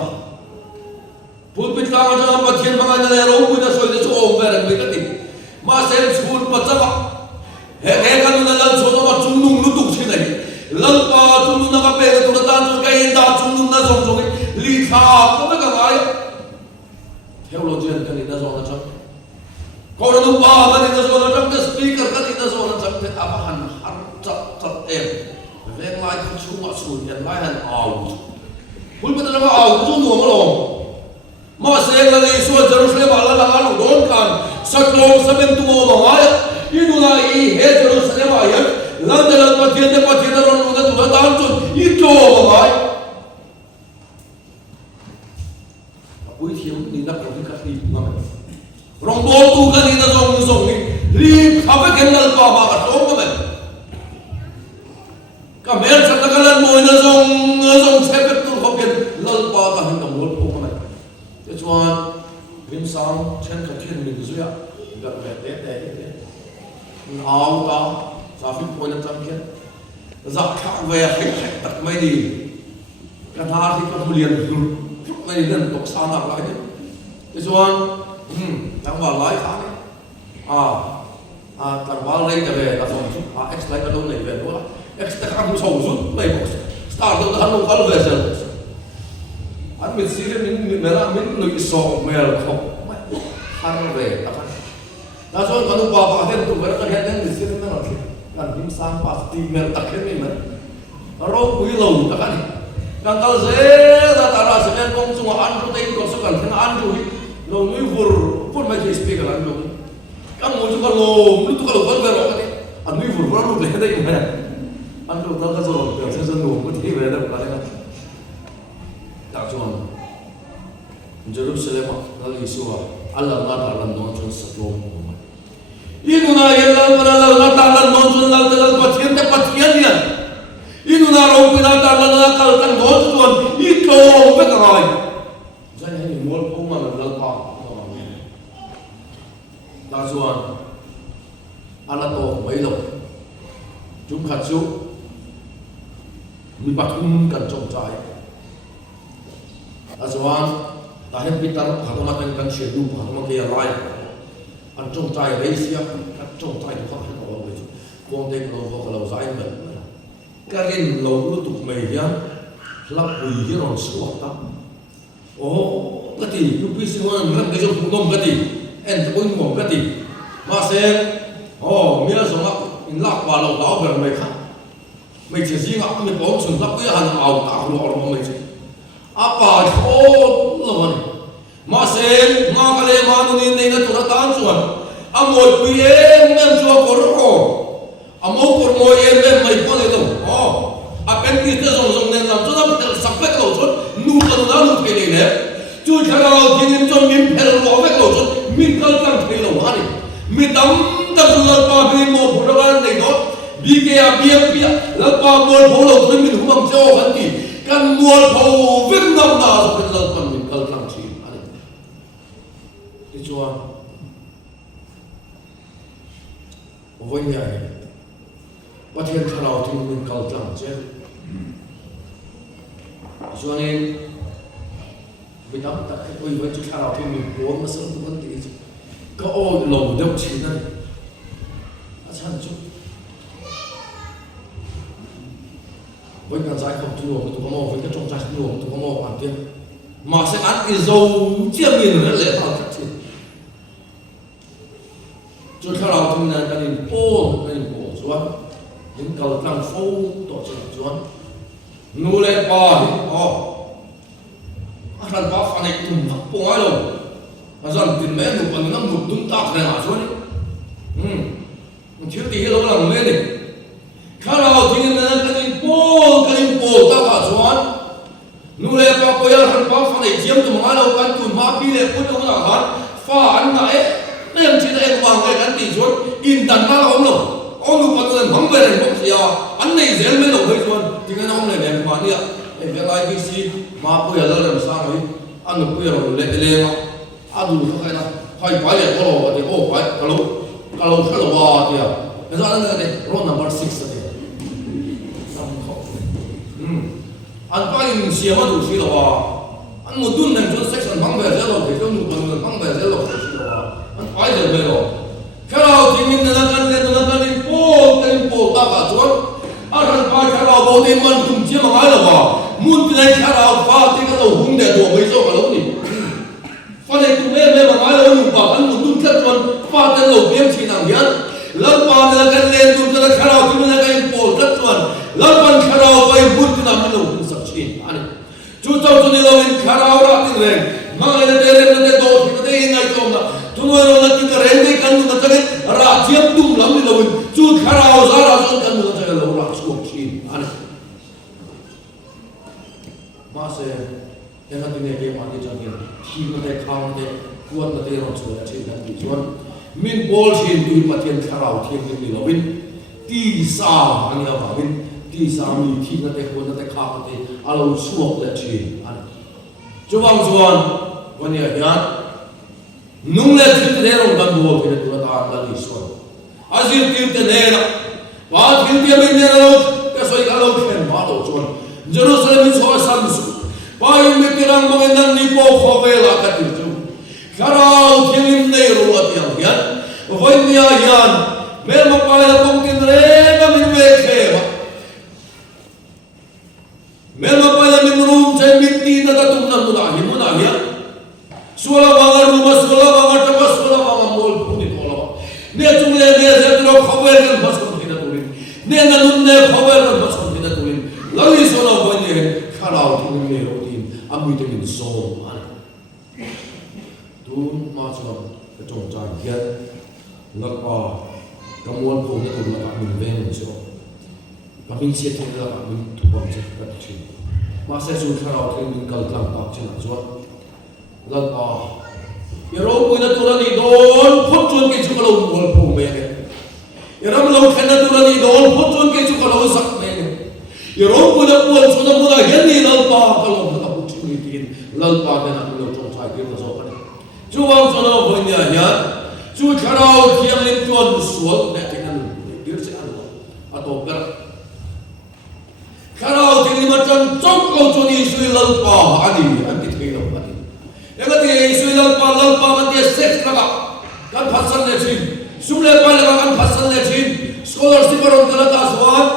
phun bít cang cho bắt thiên bằng anh này rồi, bây giờ soi để cho ông về làm mấy cái gì, mà xem phun bắt chắc à, hệ cái nó là số nó bắt chung nung lút tục thế này, lần pa chung nung nó cái bè nó tan cho cái hiện đại chung nung nó giống giống cái, lì khá có mấy cái này, theo lộ trình cái này nó giống nó chắc, còn nó pa cái này nó giống nó chắc, cái speaker cái này nó giống nó chắc, thế apa han chắc em. Lên lại không chú mà sủi nhận lại hẳn ảo Bùi bắt đầu ảo cái chỗ mà lòng mà xem là đi xuống Jerusalem bảo là ăn đốn cần sắc lòng sa bên tu mà ngay inu là ý hết Jerusalem à hết lần lần bắt thiên đó nó tụi nó tan chút ít chỗ mà ngay bùi thiếu đi nắp cái cái gì mà rong bố tu cái gì nó rong đi khắp cái lần qua mà cái chỗ của mình cả mấy lần cái lần mồi nó dùng xe cái tủ không biết lần qua cả hình đồng một bộ này thế cho viên sáng trên cái thiên mình dưới ạ gặp vẻ đẹp áo ta sao phim mồi nó trong kia giặc khác về khách tật mấy đi cái thà thì có liền lúc này lần tộc sao nào lại thế cho đang vào lái tháng đấy đang vào lấy cái về là phòng chút x lấy cái đâu này về nữa extra kamu sawzut may bos start do hanu kal vessel an mit sire min mela min no iso mel kho han ve takan da so kanu pa pa den tu ver kan den mit sire na ki kan him sang pa ti mel takhen ni man ro pui lo takan kan kal ze da tara se men kong sunga an ru dei ko so kan thena an ru lo nui vur mai ki speak an lo kan mo ju ka lo lu tu ka lo kal ver ro kan an nui vur ru le dei ma anh đâu tao cái rồi kiểu sẽ dân ngủ có tí về đâu cả đấy không đặc trưng Jerusalem nó lý số Allah ngắt Allah non chun sập lom inuna yalla Allah ngắt Allah non chun lal telal pathian te pathian lian inuna ro pina Allah kal tan non chun ito pe karai danh hay mua cũng mà lal pa đặc trưng Allah to mấy lộc chúng khát chú mình bắt hung cần trồng trái, azuan, ta hết biết tao khát mà anh cần sửa đúng khát mà kia lại, anh trồng trái đấy xia, anh trồng trái được không hết rồi, con tên lâu vào lâu dài mình, cái gen lâu lúc tụt mày nhá, lắp bùi cái rồi sửa ta, cái gì, lúc biết xin nói mình cái giống nôm cái gì, anh tự nhiên mồm cái gì, mà xem, nghĩa là giống mình lắp vào lâu đó về mày khác. Mày chỉ riêng ngọc mình bóng sừng lắp cái hàng ảo tạo lọ mà mày chỉ apa thôi là vậy mà xem mà cái này mà nó nên là tụi nó tan chuẩn ngồi quý em chùa có rồi mẫu của ngồi em mày có này đâu bên kia ta dùng nên làm cho nó sắp cái đầu chút nụ tận đó nụ cái này đấy chui khá lao thiên in chôn min phèn lo vek lo chôn min kal tang thei lo ani mi dam ta sulal pa bi mo phurawan nei do bi ke a bi pia lal pa mol pho lo thoi min humam cho han ti kan mol pho vek nam na so kan lal pan min kal tang chi ani ti chua voi nya pathian khá lao thiên min kal tang che cho nên vì đó ta ôi với chúng ta thì mình cố mà sống cũng vấn đề có ô lầu đâu chỉ này sao chứ với ngàn trái không thu tụi có mò với cái trong trái thu tụi có mò hoàn tiền mà sẽ ăn cái dầu chia miền nó lệ thao thật chứ chúng ta thì là cái gì bố xuống những cầu tăng phô tổ chức xuống nô lệ bò anh bảo phản ánh tụm hấp bông ai đâu, anh tìm mấy một phần nó một tụm tạc này mà xuống đi, thiếu tí lâu làm lên đi, khá là thì nên cái bố ta cả xuống, nô lệ bò bây giờ anh bảo phản ánh chiếm tụm ai đâu, anh tụm hấp đi lệ cũng đâu nào hết, pha anh lại, nên chỉ là em hoàng cái anh tỷ xuống, in đàn ba ông đâu, ông lúc bắt đầu mắm về này gì à, anh này dễ mấy đâu hơi xuống, thì cái ông này đẹp quá đi ạ. Cái này cái gì mà bây giờ làm sao vậy? Anh bây giờ lệ mà, anh đủ cái này, phải phải lệ có rồi thì ô phải, kalau cái là bao nhiêu? Bây giờ anh này round number 6 rồi. Anh phải mình xem mà đủ xí rồi. Anh một tuần này cho section phẳng về rồi thì cho một tuần phẳng về rồi thì anh phải về rồi. Kalau thì mình là cái bố ta cả chuột. Anh phải cái nào bố thì mình cũng chỉ mà cái là bao. Muốn cái này khá là pha thì cái đầu hung để đổ mấy số cả lỗ đi, pha này tụi em mà nói là nhiều bảo anh một tuần kết luôn pha cái đầu viêm chỉ nằm nhớ, lớp pha này là cái lên tụi nó khá là tụi nó cái bổ kết luôn, lớp phần khá là vậy muốn cái nào mình đầu hung sập chín, anh, chú cháu tụi nó mình khá là ra tiếng rèn, mà cái này để đồ thì cái này ngay trong đó, tụi nó là cái rèn đấy cần nó cái ra chiếm tung lắm thì mình chú khá là ra cho cần nó cái đầu ra xuống chín, anh. Masa yang hati ni dia mati jangan khi mà they khang they kuat mà they rong suy chơi đang bị chuan min ball trên tụi pathian kharau thiên cái gì đó win ti sa anh em bảo win ti sa mi thi nó they kuat nó they khang they alo suộc là chơi anh chú bang chuanวันนี้ยันนุ่งเล็ดที่เรื่องกันบัวที่ตัวตากันดีส่วนอาศิลป์ที่เรื่องว่าที่ที่ไม่เนี่ยเราแต่ส่วนกันเราเห็นมาตัวชวนJerusalem is our sons. Paling mikirang mengenang nipo khovela katitu. Karau kilim nei ruat yang yan. Voinya yan. Memang pala kongkin rega min wekhewa. Memang pala min room chay minti na tatum na munahi. Suala mga rumah, suala mga tapas, suala mga mall punit olawa. Ne chungle ne zetro khovela bas kontina tulin. Ne nanun ne khovela bas kontina tulin. Lalu soal banyak kalau kita merutin, amu itu min soal mana? Tu macam kecongcang kian, lepas kamuan pun itu lepas min ven so, kami siapa lepas min tuan cakap macam, masa itu kalau kita min kalkang pak cina so, lepas, ya orang pun itu orang itu pun tuan kita kalau mual pun mereka, ya orang lalu kena tuan itu pun tuan kita kalau sak mereka. Yorong pula pun sudah mulai jadi lalpa kalau kita pucuritin lalpa dengan beliau congcai kita sopan. Cuang sudah banyak ya, cuci kalau tiang lintuan suat nak dengan dia sekarang atau ber. Kalau tiang macam congkau cuni sui lalpa adi terhilang adi. Yang ketiga sui lalpa kan dia seks lagi kan pasal lecin, sumber pala kan pasal lecin, scholarship orang kena tasawat.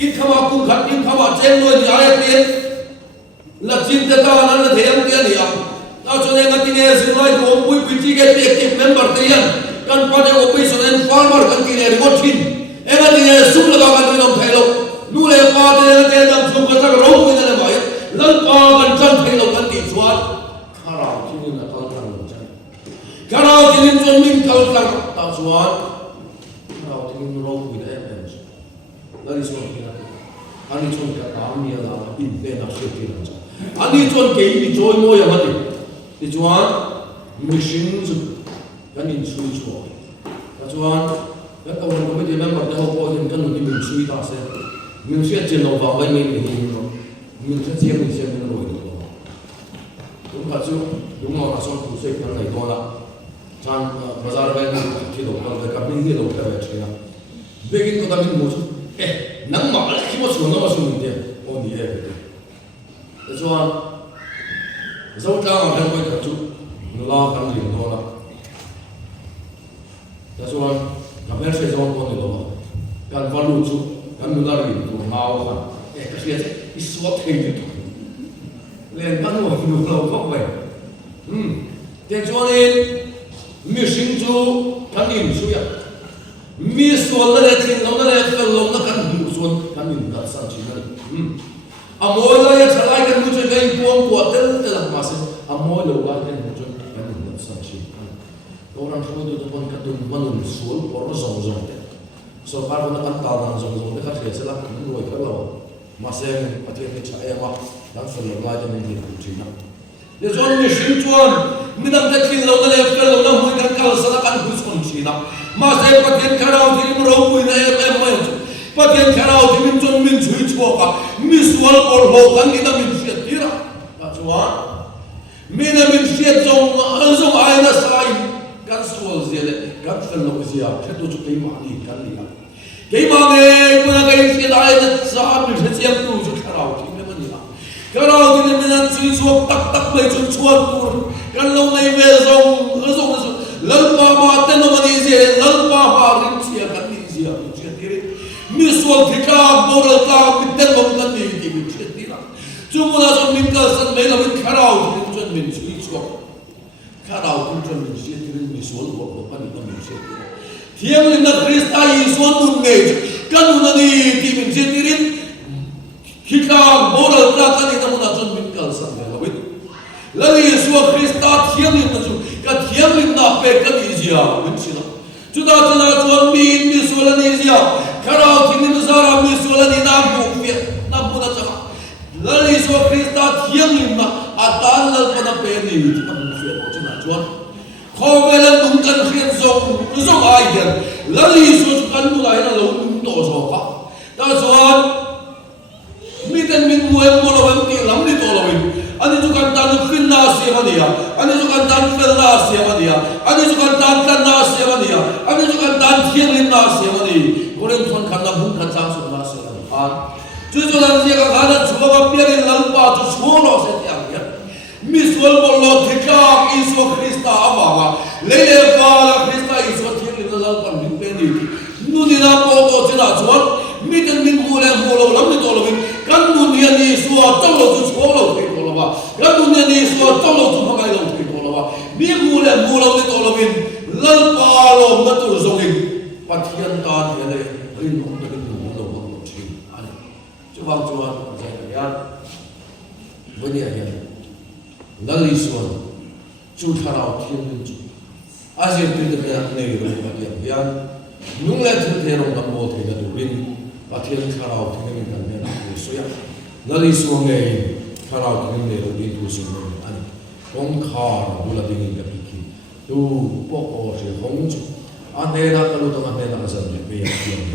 In kama pun kat in kama chen lo di ayat ni la cinta ta nan la theyam tian ya ta chone ngati ne silai ko pui pichi ke active member tian kan pade operation and farmer kan ti ne recordin e ngati ne sum la ka kan no thailo nu le pa de ne dam sum ka ta ro ko ne bai lal pa kan chan thailo kan ti chuat khara tin na kal thang chan khara tin chon min kal thang ta chuat khara tin ro ko ne Lari suam kita, ani chon kita kami adalah in plena sheti raja. Ani chon kei ni joy mo ya mati. thì chuan mission chu kan in chui chu ta chuan cái câu nói của mình member đâu có hiện kan ni min chui ta se min sẽ chen lo vào bên mình thì mình sẽ chiếm mình sẽ mình rồi đúng là chứ đúng là son phụ sự kan này to là chan bazar bên thì đồ con cái mình thì đồ cái vậy chứ begin ko ta min mo chu nang ma khi mà xuống nó mà xuống mình tiền ôn đi đấy ta chuan dấu cao mà đang quay tập trung nó lo căng liền thôi là ta chuan cảm thấy sẽ dọn con này đó cần vào lụt chút cần nó ra liền tụi mau cả cái kia cái swap thêm được liền bắt đầu lụt lâu khóc vậy thế cho nên mi sinh chú cần nhìn chú ya mi xuân nó để thiên nó để phần lòng nó cần hiểu xuân cần nhìn đặt sang chỉ này mỗi lần trở lại cái môi trường cái buông của tên là mà sẽ mỗi lần lại cái môi trường cái mình đặt sang chỉ câu rằng không được tụi con cái tụi con xuống bỏ nó rong rong thế sau khi nó ăn tàu nó rong rong cái khác sẽ là những người cái lâu mà xem ở trên cái trái mà đang phần lòng lại cho mình thì cũng chỉ nào để cho mình sinh chuan mình đang thấy khi lâu nó đẹp cái lâu nó hơi căng cao sẽ là ăn hút con chỉ nào mà xem có tiền cái nào thì mình rong mùi này em mới bắt tiền cái nào thì mình chọn mình chui chua cả mình sual or ho kan kita mình siết tira ta chuan mình siết trong ai na sai kan sual zele kan fel lo zia cái tu chu cái mà đi kan đi cái mà này cũng là cái siết ai na sa mình sẽ xem tu chu cái nào thì mình đi cái nào thì mình ăn chui chua tắc tắc mấy chu chuan tu kan lâu này về rong lần ba tên nó mà đi zele lần ba rim sia kan đi zia siết tira misual thika moral ka mitten bom kan ni ti mi cheti la chumo na so min ka san me la min kharau ti chon min chui chok kharau ti chon min cheti rin misual bo bo pani na min cheti thiam lim na krista yesuan nun nge kan na ni ti min cheti rin thika moral ka kan ni na chon min ka san me la wit la yesu krista thiam lim na chu ka thiam lim na pe kan izia min chila chuda chana chon min misual ni izia karau tini nuzara misuala ni nabu fiat nabu na chaka lali so Krista thiam limna atan lal pada peni ti amu fiat mo china chuan khowela nung kan khiat zong ai hian lali so kan nu lai na lo nung to so ka ta chuan mi ten min muem mo lo ti lam ni to lo in ani chu kan tan khin na se ma dia ani chu kan tan fel na se ma dia ani chu kan tan kan na se ma dia ani chu kan tan thiam lim na se ma dia Orang tuan kanda bung kacang sudah sekarang. Jujur dan jika kanda cuba biarin lampa tu semua setiap dia. Misual bolot hikam Yesus Kristus apa? Lele fala Kristus Yesus tiada lampa mimpeni. Nuni nampak tu cina cuan. Miten min mulai lam ni tolongin. Kan dunia ni suat tolong tu semua tu tolong. Kan dunia ni suat tolong tu pakai tu tolong. Min mulai ni tolongin. Lampa lom betul zongin. Patian tan hele rin no de no lo lo chi ani chuang chuan ja ya vania ya lali suan chu tharau thiên linh chu aje tu de ya nei ro patian ya nung la thu the ro da mo the da rin patian tharau thiên linh kan ne na so ya lali suan nei tharau thiên nei ro di tu so ani kong khar bula ding ka ki tu po ko se hong chu ane na kalu to ane na san le pe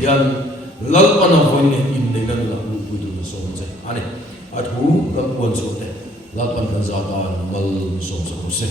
yan lal pa na hoi ne in ne na la lu pu du so se ane athu ka pon so te lal pan kan za ta mal so se